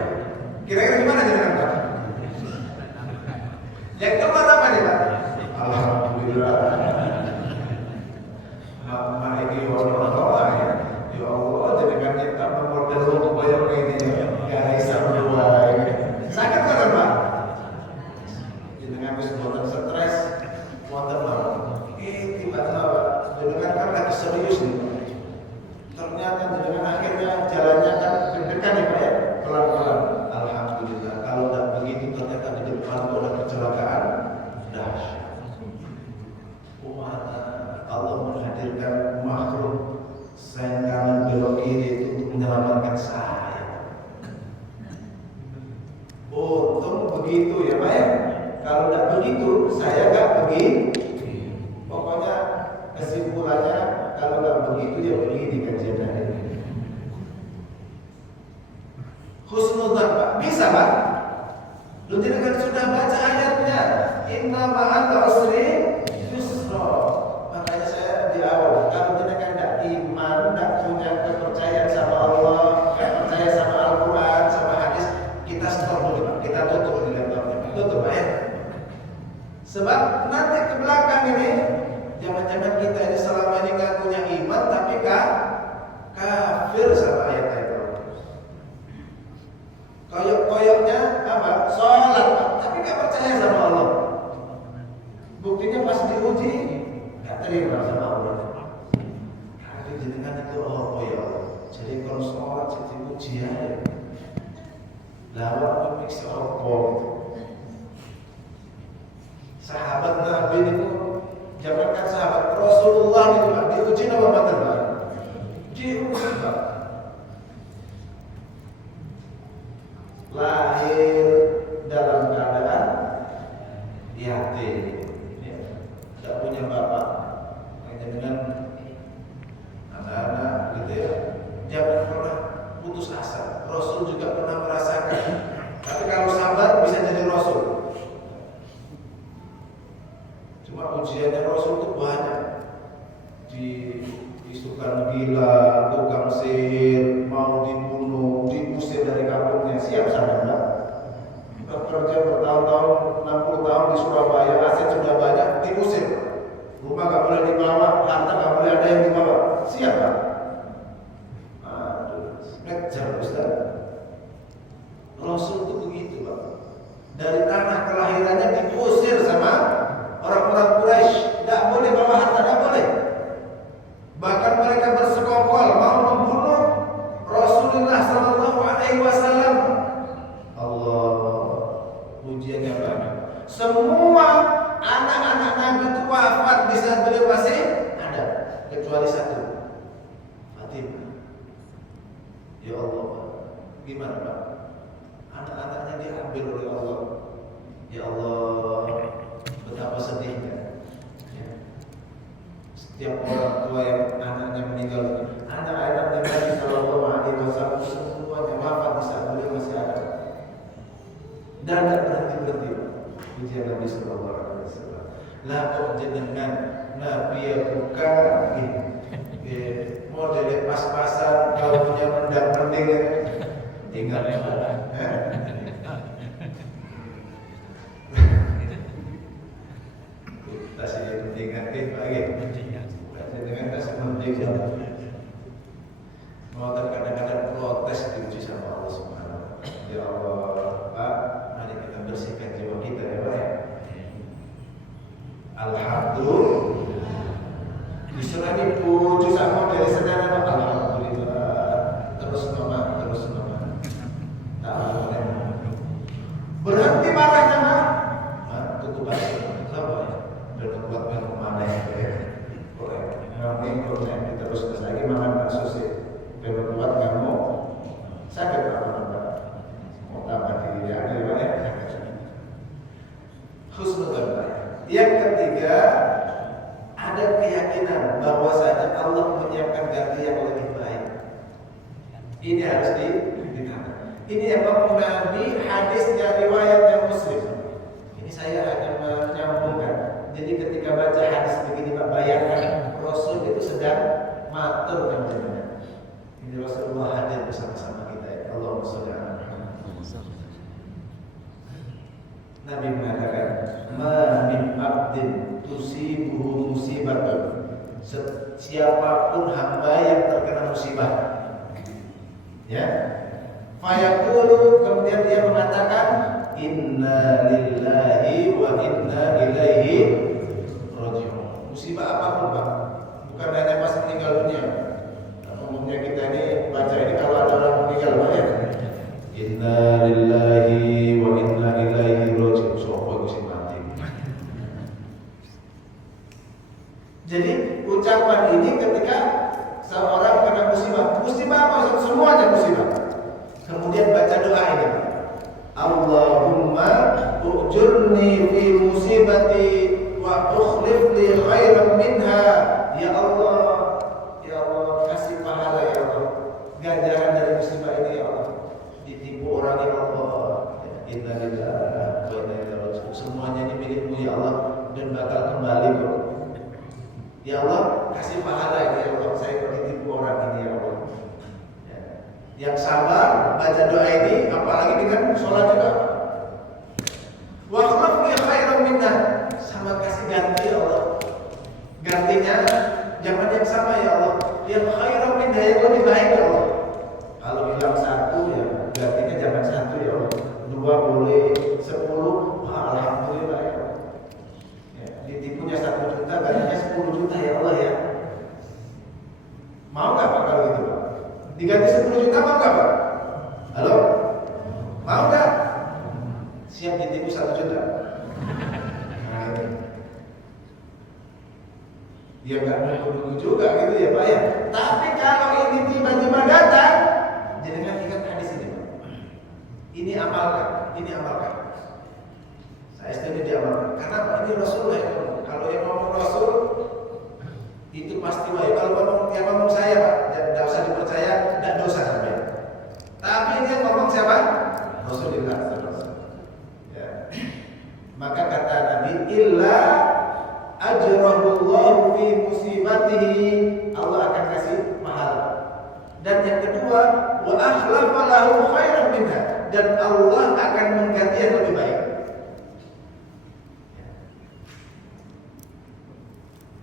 Kira-kira gimana jalan Pak? Yang keempat apa nih Pak? Alhamdulillah. Mama ini Allah ya. Ya Allah, jadikan kita memodel bayar ini guys berdua ini. Sakit kan Pak? Jangan habis buatan stres, buatan apa? Tiba-tiba dengan kan lagi serius nih. Ternyata dengan akhirnya jalannya kan deg-degan ya Pak ya, pelan-pelan. Alhamdulillah. Kalau tidak begitu ternyata di depan itu ada kecelakaan dahsyat. Allah menghadirkan makhluk sayang kanan belok kiri itu untuk menyelamatkan saya. Untung begitu ya Pak ya. Kalau tidak begitu saya nggak begini. Pokoknya kesimpulannya kalau nggak begitu ya begini kajian hari ini. Husnudzon Pak, bisa Pak? Lu tidak kan sudah baca ayatnya. Inna ma'al usri yusra. Makanya saya di awal kalau tidak kan tidak iman, tidak punya kepercayaan sama Allah, tidak percaya sama Al-Quran, sama hadis, kita stop dulu Pak. Kita tutup di laptopnya. Tutup Pak ya. Sebab nanti ke belakang ini jangan-jangan kita ini selama ini nggak punya iman tapi kafir sama ayat-ayat Allah. tukang gila, tukang sihir, mau dibunuh, diusir dari kampungnya, siap sama enggak? Bekerja bertahun-tahun, 60 tahun di Surabaya, aset sudah banyak, diusir. Rumah gak boleh dibawa, harta gak boleh ada yang dibawa. Siap Pak? Aduh, ngejar Ustaz. Rasul itu begitu Pak. Dari tanah kelahirannya diusir sama orang-orang Quraisy. Tidak boleh bawa harta, tidak boleh. Bahkan mereka bersekongkol mau membunuh Rasulullah SAW. Allah, ujiannya banyak. Semua anak-anak Nabi itu wafat di saat beliau masih ada, kecuali satu, Fatimah. Ya Allah, gimana Pak? Anak-anaknya diambil oleh Allah. Ya Allah, betapa sedihnya. Ya. Setiap orang tua yang anaknya meninggal, anak-anak Nabi Sallallahu Alaihi Wasallam semuanya wafat di saat beliau masih ada. Dan tidak berhenti-berhenti ujian Nabi Sallallahu Alaihi Wasallam. Lah kok jenengan Nabi yang buka model pas-pasan, kau punya mendang-mending tinggal mana? Tas ini pentingan pagi. Dengan tas penting. Mau terkadang-kadang protes diuji sama Allah Subhanahu. Ya Allah, Pak, mari kita bersihkan jiwa kita ya Pak. Alhamdulillah. Disuruh dipuji sama dari saudara Pak. Alhamdulillah. Terus nama. Berhenti marahnya Pak. Tutup balik. Sabar. Dan kuatkan kemana ya? Boleh. Nanti kalau terus lagi makan bakso sih. Kalau kuat nggak mau sakit apa? Mau tambah diri ada ya? Husnul dzan. Yang ketiga, ada keyakinan bahwasanya Allah menyiapkan ganti yang lebih baik. Ini harus ditahan. Ini yang Nabi hadisnya riwayatnya Muslim. Ini saya hanya menyambungkan. Jadi ketika baca hadis begini Pak, bayangkan Rasul itu sedang matur dengan ini Rasulullah hadir bersama-sama kita ya. Allahumma sholli ala Muhammad. Nabi mengatakan, "Ma min abdin tusibuhu musibatun." Siapapun hamba yang terkena musibah, ya, fayaqulu, kemudian dia mengatakan, "Inna lillahi wa inna ilaihi raji'un." Musibah apapun Pak, bukan hanya pas meninggal dunia. Umumnya kita ini baca ini kalau ada orang meninggal Pak ya, "Inna lillahi wa inna ilaihi raji'un." Sopo itu mati. Jadi ucapan ini ketika seorang kena musibah apa? Semuanya musibah. Kemudian baca doa ini, Allahumma ujurni fi musibati wa ukhlif li khairan minha. Ya Allah, kasih pahala ya Allah, ganjaran dari musibah ini ya Allah. Ditipu orang ya Allah. Inna lillahi wa inna ilaihi raji'un. Semuanya ini milikmu ya Allah dan bakal kembali kok. Ya Allah, kasih pahala ya Allah, saya kok ditipu orang ini ya Allah. Yang sabar baca doa ini, apalagi dengan sholat juga. Wa khafni khairan minna, sama kasih ganti ya Allah. Gantinya jangan yang sama ya Allah, yang khairan minna, yang lebih baik ya Allah. Kalau hilang satu ya gantinya jangan satu ya Allah. 2 boleh, 10, alhamdulillah ya Allah. Ya, ditipunya 1 juta, gantinya 10 juta ya Allah ya. Mau nggak Pak kalau gitu Pak? Diganti 10 juta mau nggak Pak? Halo? Mau nggak? Siap ditipu 1 juta? Nah ini. Ya nggak nunggu juga gitu ya Pak ya. Tapi kalau ini tiba-tiba datang, jangan ingat hadis ini Pak. Ini amalkan. Saya setuju diamalkan. Karena Pak ini Rasulullah yang ngomong. Kalau yang ngomong Rasul itu pasti wahyu. Kalau yang ngomong saya Pak, tidak usah dipercaya, tidak dosa sampai. Tapi ini yang ngomong siapa? Rasulullah. Ya. Maka kata Nabi, illa ajrahullahu fi musibatihi dikasih pahala. Dan yang kedua, wa akhlafa lahu khairan minha, dan Allah akan mengganti yang lebih baik.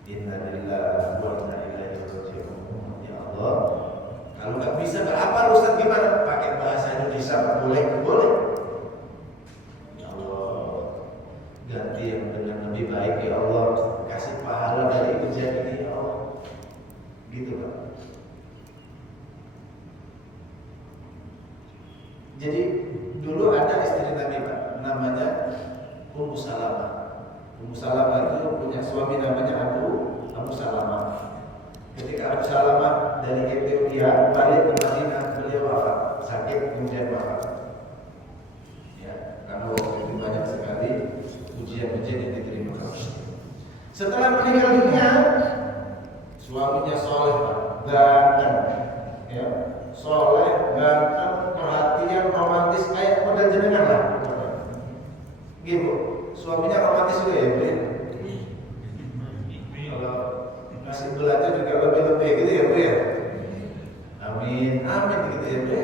Inna lillahi wa inna ilaihi raji'un. Ya Allah, kalau nggak bisa apa Ustaz gimana? Pakai bahasa Indonesia boleh? Boleh. Ya Allah, ganti yang dengan lebih baik ya Allah, kasih pahala dari ujian ini ya Allah. Gitu Pak. Jadi dulu ada istri Nabi Pak, namanya Ummu Salamah. Ummu Salamah itu punya suami namanya Abu Salamah. Ketika Abu Salamah dari Ethiopia balik ke Madinah, beliau wafat, sakit kemudian wafat. Ya, karena waktu itu banyak sekali ujian-ujian yang diterima. Setelah meninggal dunia, suaminya soleh, ganteng, ya, soleh, ganteng, perhatian, romantis, kayak model jenengan lah. Gitu, suaminya romantis juga ya, Bu. Kalau ngasih belanja juga lebih-lebih gitu ya, Bu ya. Amin, amin gitu ya, Bu.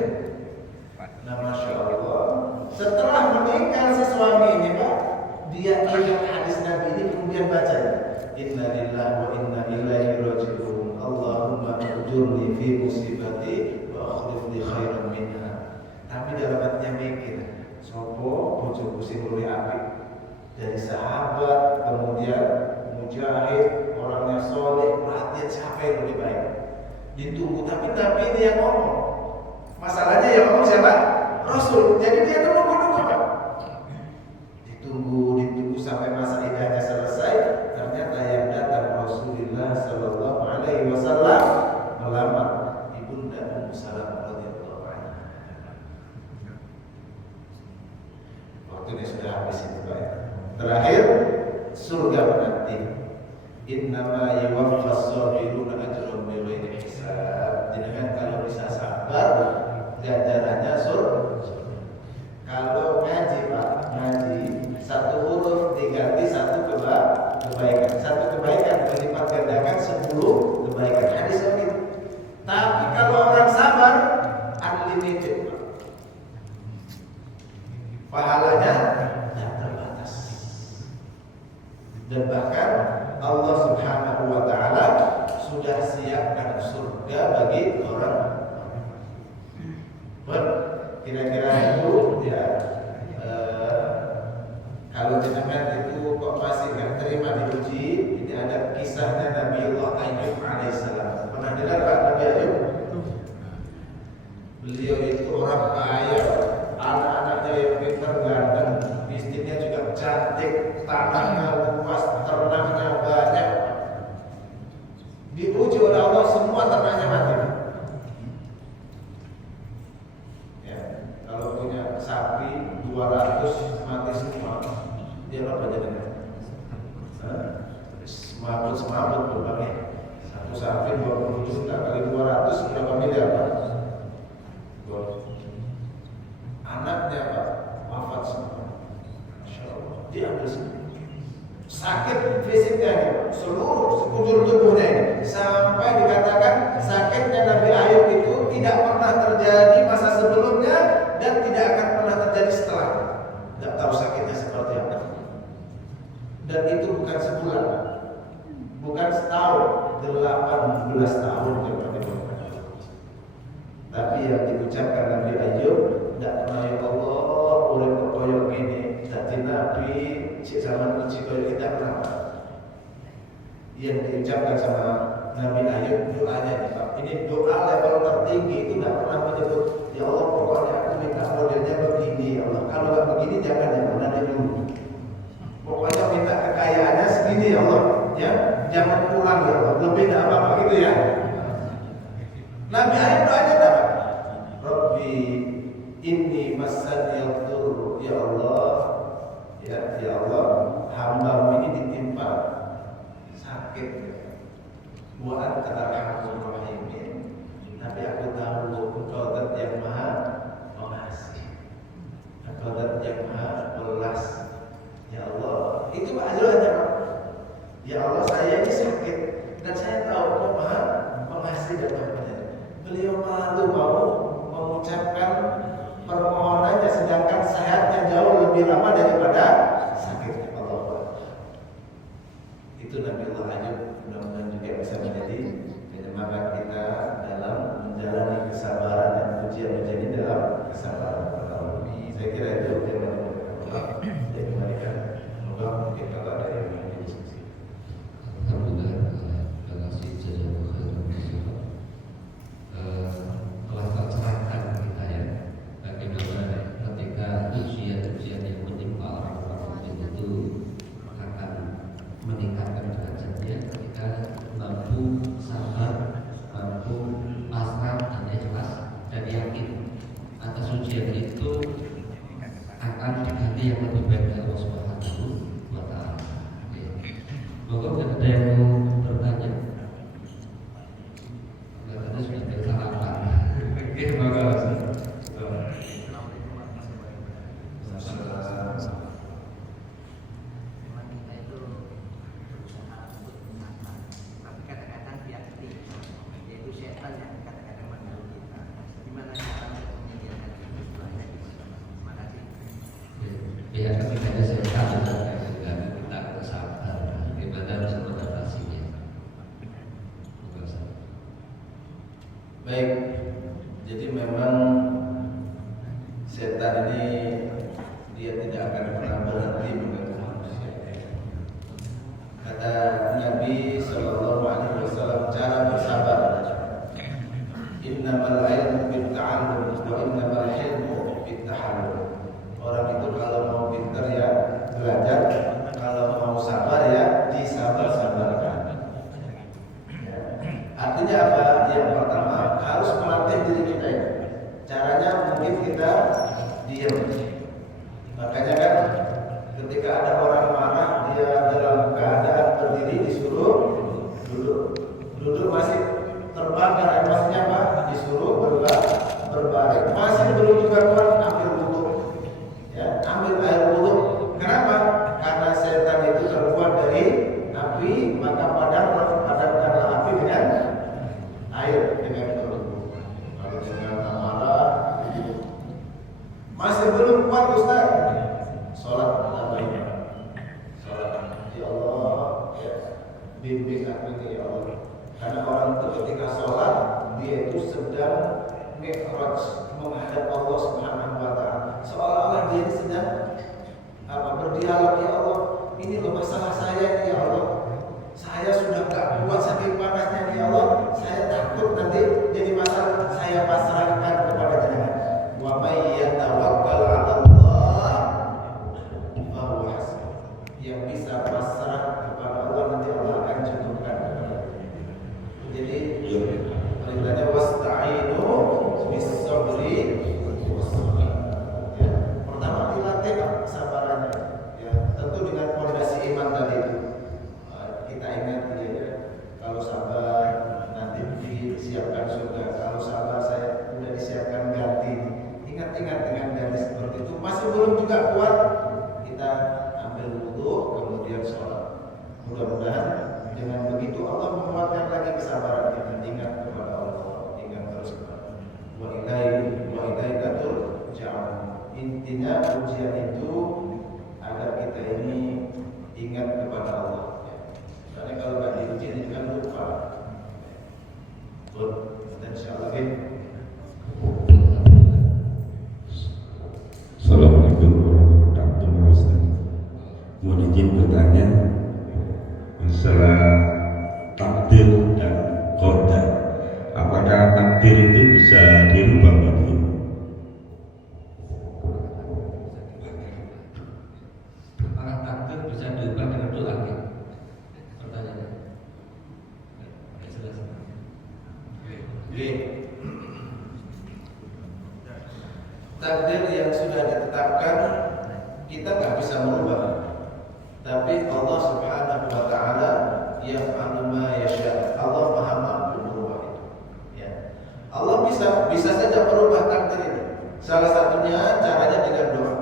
Nah, Masya Allah. Setelah meninggal si suami ini, Pak, dia ingat hadis Nabi ini kemudian baca, Inna lillahi wa inna ilaihi raji'un. Allahumma ujurni fi musibati wa akhlif li khairan minha. Tapi dalam hatinya mikir, sopo bojoku sing luwih apik dari sahabat, kemudian mujahid, orangnya soleh, perhatian, siapa yang lebih baik? Ditunggu, tapi ini yang ngomong. Masalahnya yang ngomong siapa? Rasul. Jadi dia tuh nunggu-nunggu, Pak. Ditunggu sampai masa iddahnya selesai. Ternyata yang datang Rasulullah Sallallahu Alaihi Wasallam melamar ibunda Ummu Salamah radhiyallahu anha. Waktunya sudah habis itu, Pak. Terakhir, surga menanti. Innama yuwaffas sabiruna ajrahum bighairi hisab. Jangan kalau bisa sabar, ganjarannya surga. Kalau ngaji, Pak, ngaji satu huruf diganti satu kebaikan. Satu kebaikan berlipat gandakan 10 kebaikan. Hadis itu. Tapi kalau orang sabar, unlimited, Pak. Pahalanya tidak terbatas. Dan bahkan Allah Subhanahu wa taala sudah siapkan surga bagi orang. Kira-kira itu ya, kalau jenengan itu kok masih nggak terima diuji, ini ada kisahnya Nabiullah Ayyub alaihissalam. Pernah dengar Pak Nabi Ayyub? Beliau itu orang kaya, anak-anaknya yang pintar, ganteng, istrinya juga cantik, tanahnya luas, ternaknya banyak. Diuji oleh Allah, semua ternaknya mati. Kalau punya sapi 200 mati semua, dia berapa jadinya? Semabut berbagai. Satu sapi 20 juta kali 200 berapa miliar, Pak? Anaknya, Pak, wafat semua. Masya Allah, diambil semua. Sakit fisiknya ini, seluruh sekujur tubuhnya ini, sampai dikatakan sakitnya Nabi Ayub itu tidak pernah terjadi masa sebelumnya dan tidak akan pernah terjadi setelah. Tidak tahu sakitnya seperti apa. Dan itu bukan sebulan, bukan setahun, 18 tahun coba dibuat. Tapi yang diucapkan Nabi Ayub, tidak pernah ya Allah, oleh koyok ini, jadi Nabi, cik zaman uji koyok kita pernah. Yang diucapkan sama Nabi Ayub doanya nih, Pak. Ini doa level tertinggi, itu tidak pernah menyebut, ya Allah pokoknya aku minta modelnya begini, ya Allah. Kalau nggak begini jangan nanti dulu. Pokoknya minta kekayaannya segini ya Allah, ya jangan pulang ya Allah. Lebih tidak apa-apa gitu ya. Nabi Ayub doanya apa? Rabbi inni massaniyad dur, ya Allah, ya Allah, hamba ini ditimpa sakit. Wa anta arhamur rahimin. Tapi aku tahu Engkau zat yang maha pengasih, Engkau zat yang maha belas. Ya Allah, itu doanya, Pak. Ya Allah, saya ini sakit dan saya tahu Engkau maha pengasih dan Beliau malu mau mengucapkan permohonannya, sedangkan sehatnya jauh lebih lama daripada sakitnya. Allah. Itu Nabi Allah Ayub, mudah-mudahan juga bisa menjadi penyemangat kita dalam menjalani kesabaran dan ujian-ujian ini dalam kesabaran. Saya kira itu tema Allah. Jadi kembalikan, semoga mungkin kalau ada yang ingin diskusi. Alhamdulillah, terima kasih jazakallahu khairan. Telah tercerahkan kita ya, bagaimana ketika ujian-ujian yang menimpa orang-orang itu akan meningkatkan derajatnya ketika mampu sabar, mampu pasrah dan ikhlas dan yakin atas ujian itu akan diganti yang lebih baik dari Allah Subhanahu wa Ta'ala. Mungkin ada yang mau bertanya? Katanya sudah bersarapan. Oke, maka ya ketika saya tahu juga kita bersabar, bagaimana harus mengatasinya. Baik, jadi memang setan ini dia tidak akan pernah berhenti mengganggu manusia. Kata Nabi Sallallahu Alaihi Wasallam, cara bersabar, innamal ilmu bitta'allum wa innamal hilmu bittahallum. Orang itu kalau mau pintar ya belajar, kalau mau sabar ya disabar-sabarkan. Artinya apa? Yang pertama harus melatih diri kita ya. Caranya mungkin kita diam. Makanya kan ketika ada orang marah, dia dalam keadaan berdiri disuruh duduk. Duduk masih terbakar emosinya apa? Disuruh berbaring. Masih belum juga kuat, ambil wudhu. Ya, ambil air wudhu. Kenapa? Karena setan itu terbuat dari api, maka padamkanlah api dengan air, dengan berwudhu. Kalau dengan amarah masih belum kuat Ustaz, sholat namanya. Sholat, ya Allah, ya, bimbing aku ini ya Allah. Karena orang itu ketika sholat dia itu sedang mi'raj menghadap Allah Subhanahu wa Ta'ala. Seolah-olah dia sedang berdialog, ya Allah, ini loh masalah saya ya Allah. Saya sudah gak kuat saking panasnya ya Allah. Saya takut nanti jadi masalah. Saya pasrahkan kepada Jenengan. Wa may yatawakkal 'ala Allah fa huwa hasbuh. Yang bisa pasrah kepada Allah nanti Allah akan cukupkan. Jadi perintahnya wasta'inu bis-sabri was-salah. Ya, pertama dilatih kesabarannya. Ya, tentu dengan fondasi iman tadi itu. Kita ingat ya, kalau sabar nanti disiapkan surga. Kalau sabar saya sudah disiapkan ganti. Ingat-ingat dengan ganti seperti itu. Masih belum juga kuat, kita ambil wudhu kemudian sholat. Mudah-mudahan dengan begitu Allah menguatkan lagi kesabaran kita. Ingat kepada Allah, ingat terus kepada wa ilaihi turja'un. Intinya ujian itu agar kita ini ingat kepada Allah. Karena kalau nggak diuji ini kan lupa. Betul. Dan insyaallah Assalamualaikum warahmatullahi wabarakatuh. Mohon izin bertanya masalah takdir dan qadar. Apakah takdir itu bisa dirubah Pak? Apakah takdir bisa diubah dengan doa? Pertanyaannya. Jelas. Takdir yang sudah ditetapkan kita nggak bisa merubah. Tapi Allah Subhanahu wa Ta'ala yaf'alu ma yasha. Allah Maha mampu merubah itu. Ya. Allah bisa saja merubah takdir itu. Salah satunya caranya dengan doa.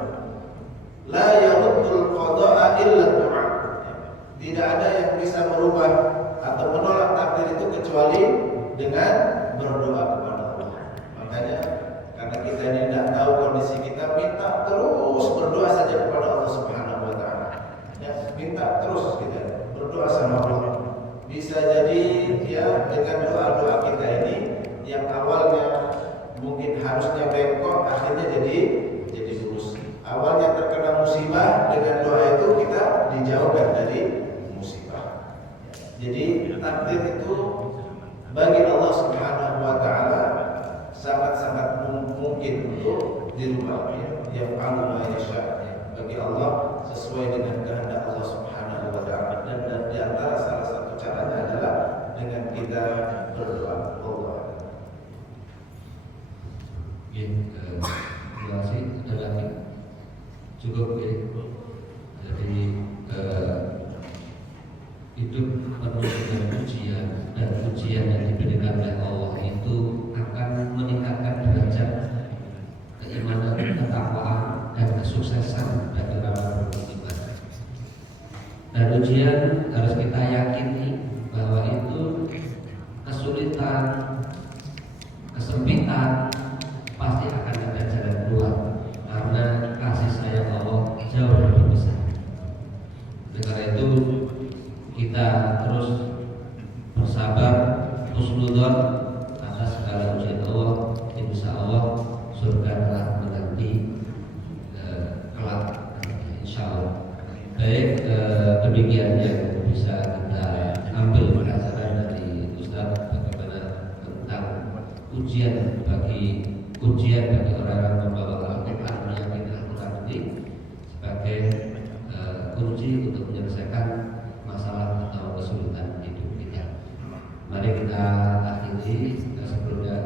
La yaruddul qada'a illa doa. Tidak ada yang bisa merubah atau menolak takdir itu kecuali dengan berdoa kepada Allah. Makanya karena kita ini tidak tahu kondisi kita, minta terus berdoa saja kepada Allah Subhanahu wa taala. Ya, minta terus kita berdoa sama Allah. Bisa jadi ya dengan doa-doa kita ini yang awalnya mungkin harusnya bengkok akhirnya jadi lurus. Awalnya terkena musibah, dengan doa itu kita dijauhkan dari musibah. Jadi takdir itu bagi Allah Subhanahu wa taala sangat-sangat mungkin untuk dirubah, yang Allah yasha. Bagi Allah sesuai dengan kehendak Allah Subhanahu wa taala, dan di antara salah satu caranya adalah dengan kita berdoa. Allah. Terima kasih. Ada lagi? Cukup ya. Jadi hidup penuh dengan ujian, dan ujian yang diberikan oleh Allah itu akan meningkatkan derajat keimanan, ketakwaan, dan kesuksesan bagi orang beriman. Dan ujian harus kita yakini bahwa itu kesulitan, kesempitan, pasti akan ada jalan keluar, karena kasih sayang Allah jauh lebih besar. Oleh karena itu kita terus bersabar, husnudzon atas segala ujian Allah. Insya Allah surga telah menanti kelak, insya Allah. Baik, demikian yang bisa kita ambil pelajaran dari Ustaz bagaimana tentang ujian bagi orang-orang membawa Al-Quran, meyakini Al-Quran ini sebagai kunci untuk menyelesaikan masalah atau kesulitan hidup kita. Mari kita akhiri. Sebelumnya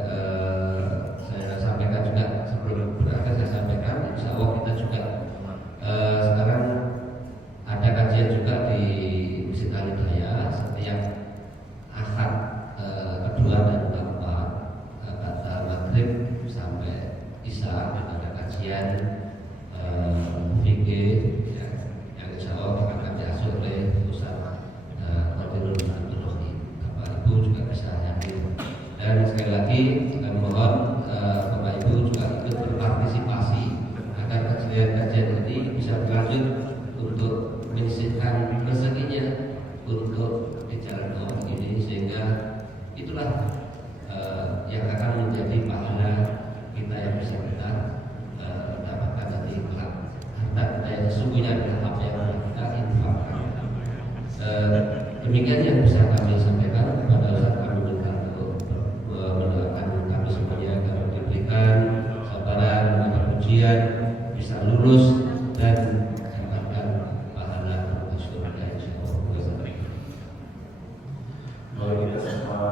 saya sampaikan juga, sebelum berakhir saya sampaikan, insya Allah kita juga sekarang ada kajian juga di Masjid Al-Hidayah setiap Ahad kedua dan keempat kata maghrib sampai isya ada kajian fikih yang insya Allah akan diasuh oleh Ustaz Qadirul Abdul Rahim. Bapak Ibu juga bisa hadir. Dan sekali lagi kami mohon Bapak Ibu juga ikut berpartisipasi agar kajian-kajian ini bisa berlanjut untuk menyisihkan rezekinya untuk di jalan Allah ini, sehingga itulah yang akan menjadi pahala kita yang bisa kita dapatkan nanti kelak. Harta kita yang sesungguhnya adalah apa yang kita infakkan. Demikian yang bisa kami sampaikan. Kepada Ustaz kami minta untuk mendoakan kami semuanya agar diberikan kesabaran menghadapi ujian, bisa lulus dan mendapatkan pahala surga insyaallah. Mari kita semua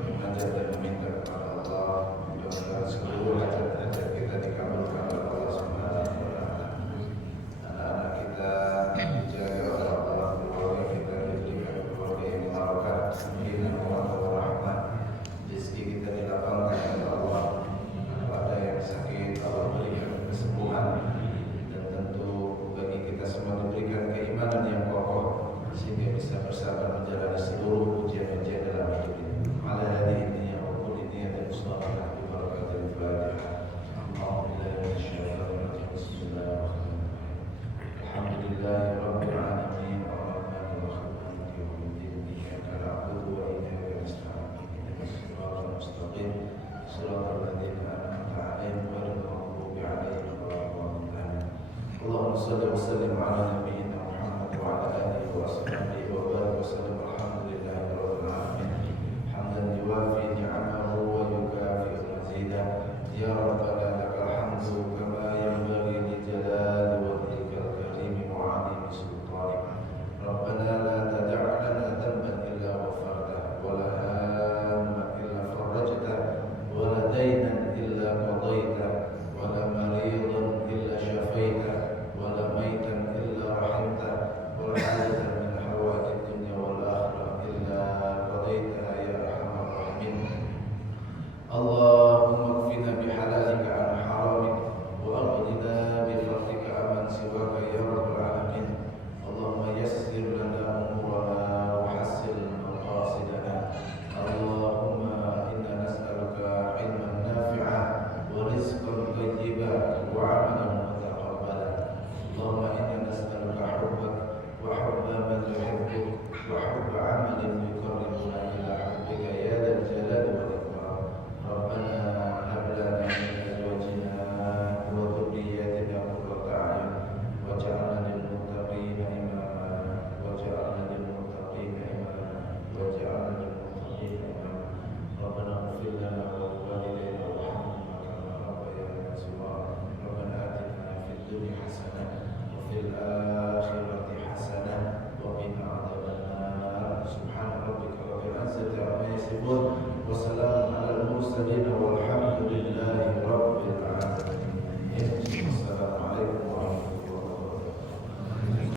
mengajar dan meminta kepada Allah mudah-mudahan seluruh hajat-hajat kita dikabulkan oleh Allah Subhanahu wa taala. Anak-anak kita dijaga oleh Allah, keluarga kita diberikan keluarga yang barokah, bina wa rahmah. Rezeki kita dilapangkan oleh Allah. Pada yang sakit Allah berikan kesembuhan, dan tentu bagi kita semua diberikan keimanan yang kokoh sehingga bisa bersabar menjalani seluruh ujian-ujian dalam hidup ini. Ala hadhihi niyyah wa kulli niyyatin muslimatin bi barakatil Fatihah. Alhamdulillah wa syukur. Bismillahirrahmanirrahim. Alhamdulillahi rabbil alamin arrahmanir rahim maliki yaumiddin iyyaka na'budu wa iyyaka nasta'in ihdinas siratal mustaqim siratal ladzina an'amta 'alaihim ghairil maghdubi 'alaihim waladdallin. Allahumma shalli wa sallim 'ala nabiyyina Muhammad wa 'ala alihi wa sahbihi wa barik wa sallam. Alhamdulillahi rabbil alamin hamdan yuwafi ni'amahu wa yukafi mazidah. Ya rabbana lakal hamdu kama yanbaghi li jalali wajhikal karim wa 'azimi sultanik. Rabbana la tada' lana dhanban illa ghafartahu wa la hamman illa farajtahu wa la daynan illa qadaytahu wa la maridan illa shafaitahu wa la maitan illa rahimtahu wa la hajatan min hawaijid dunya wal akhirah mursalin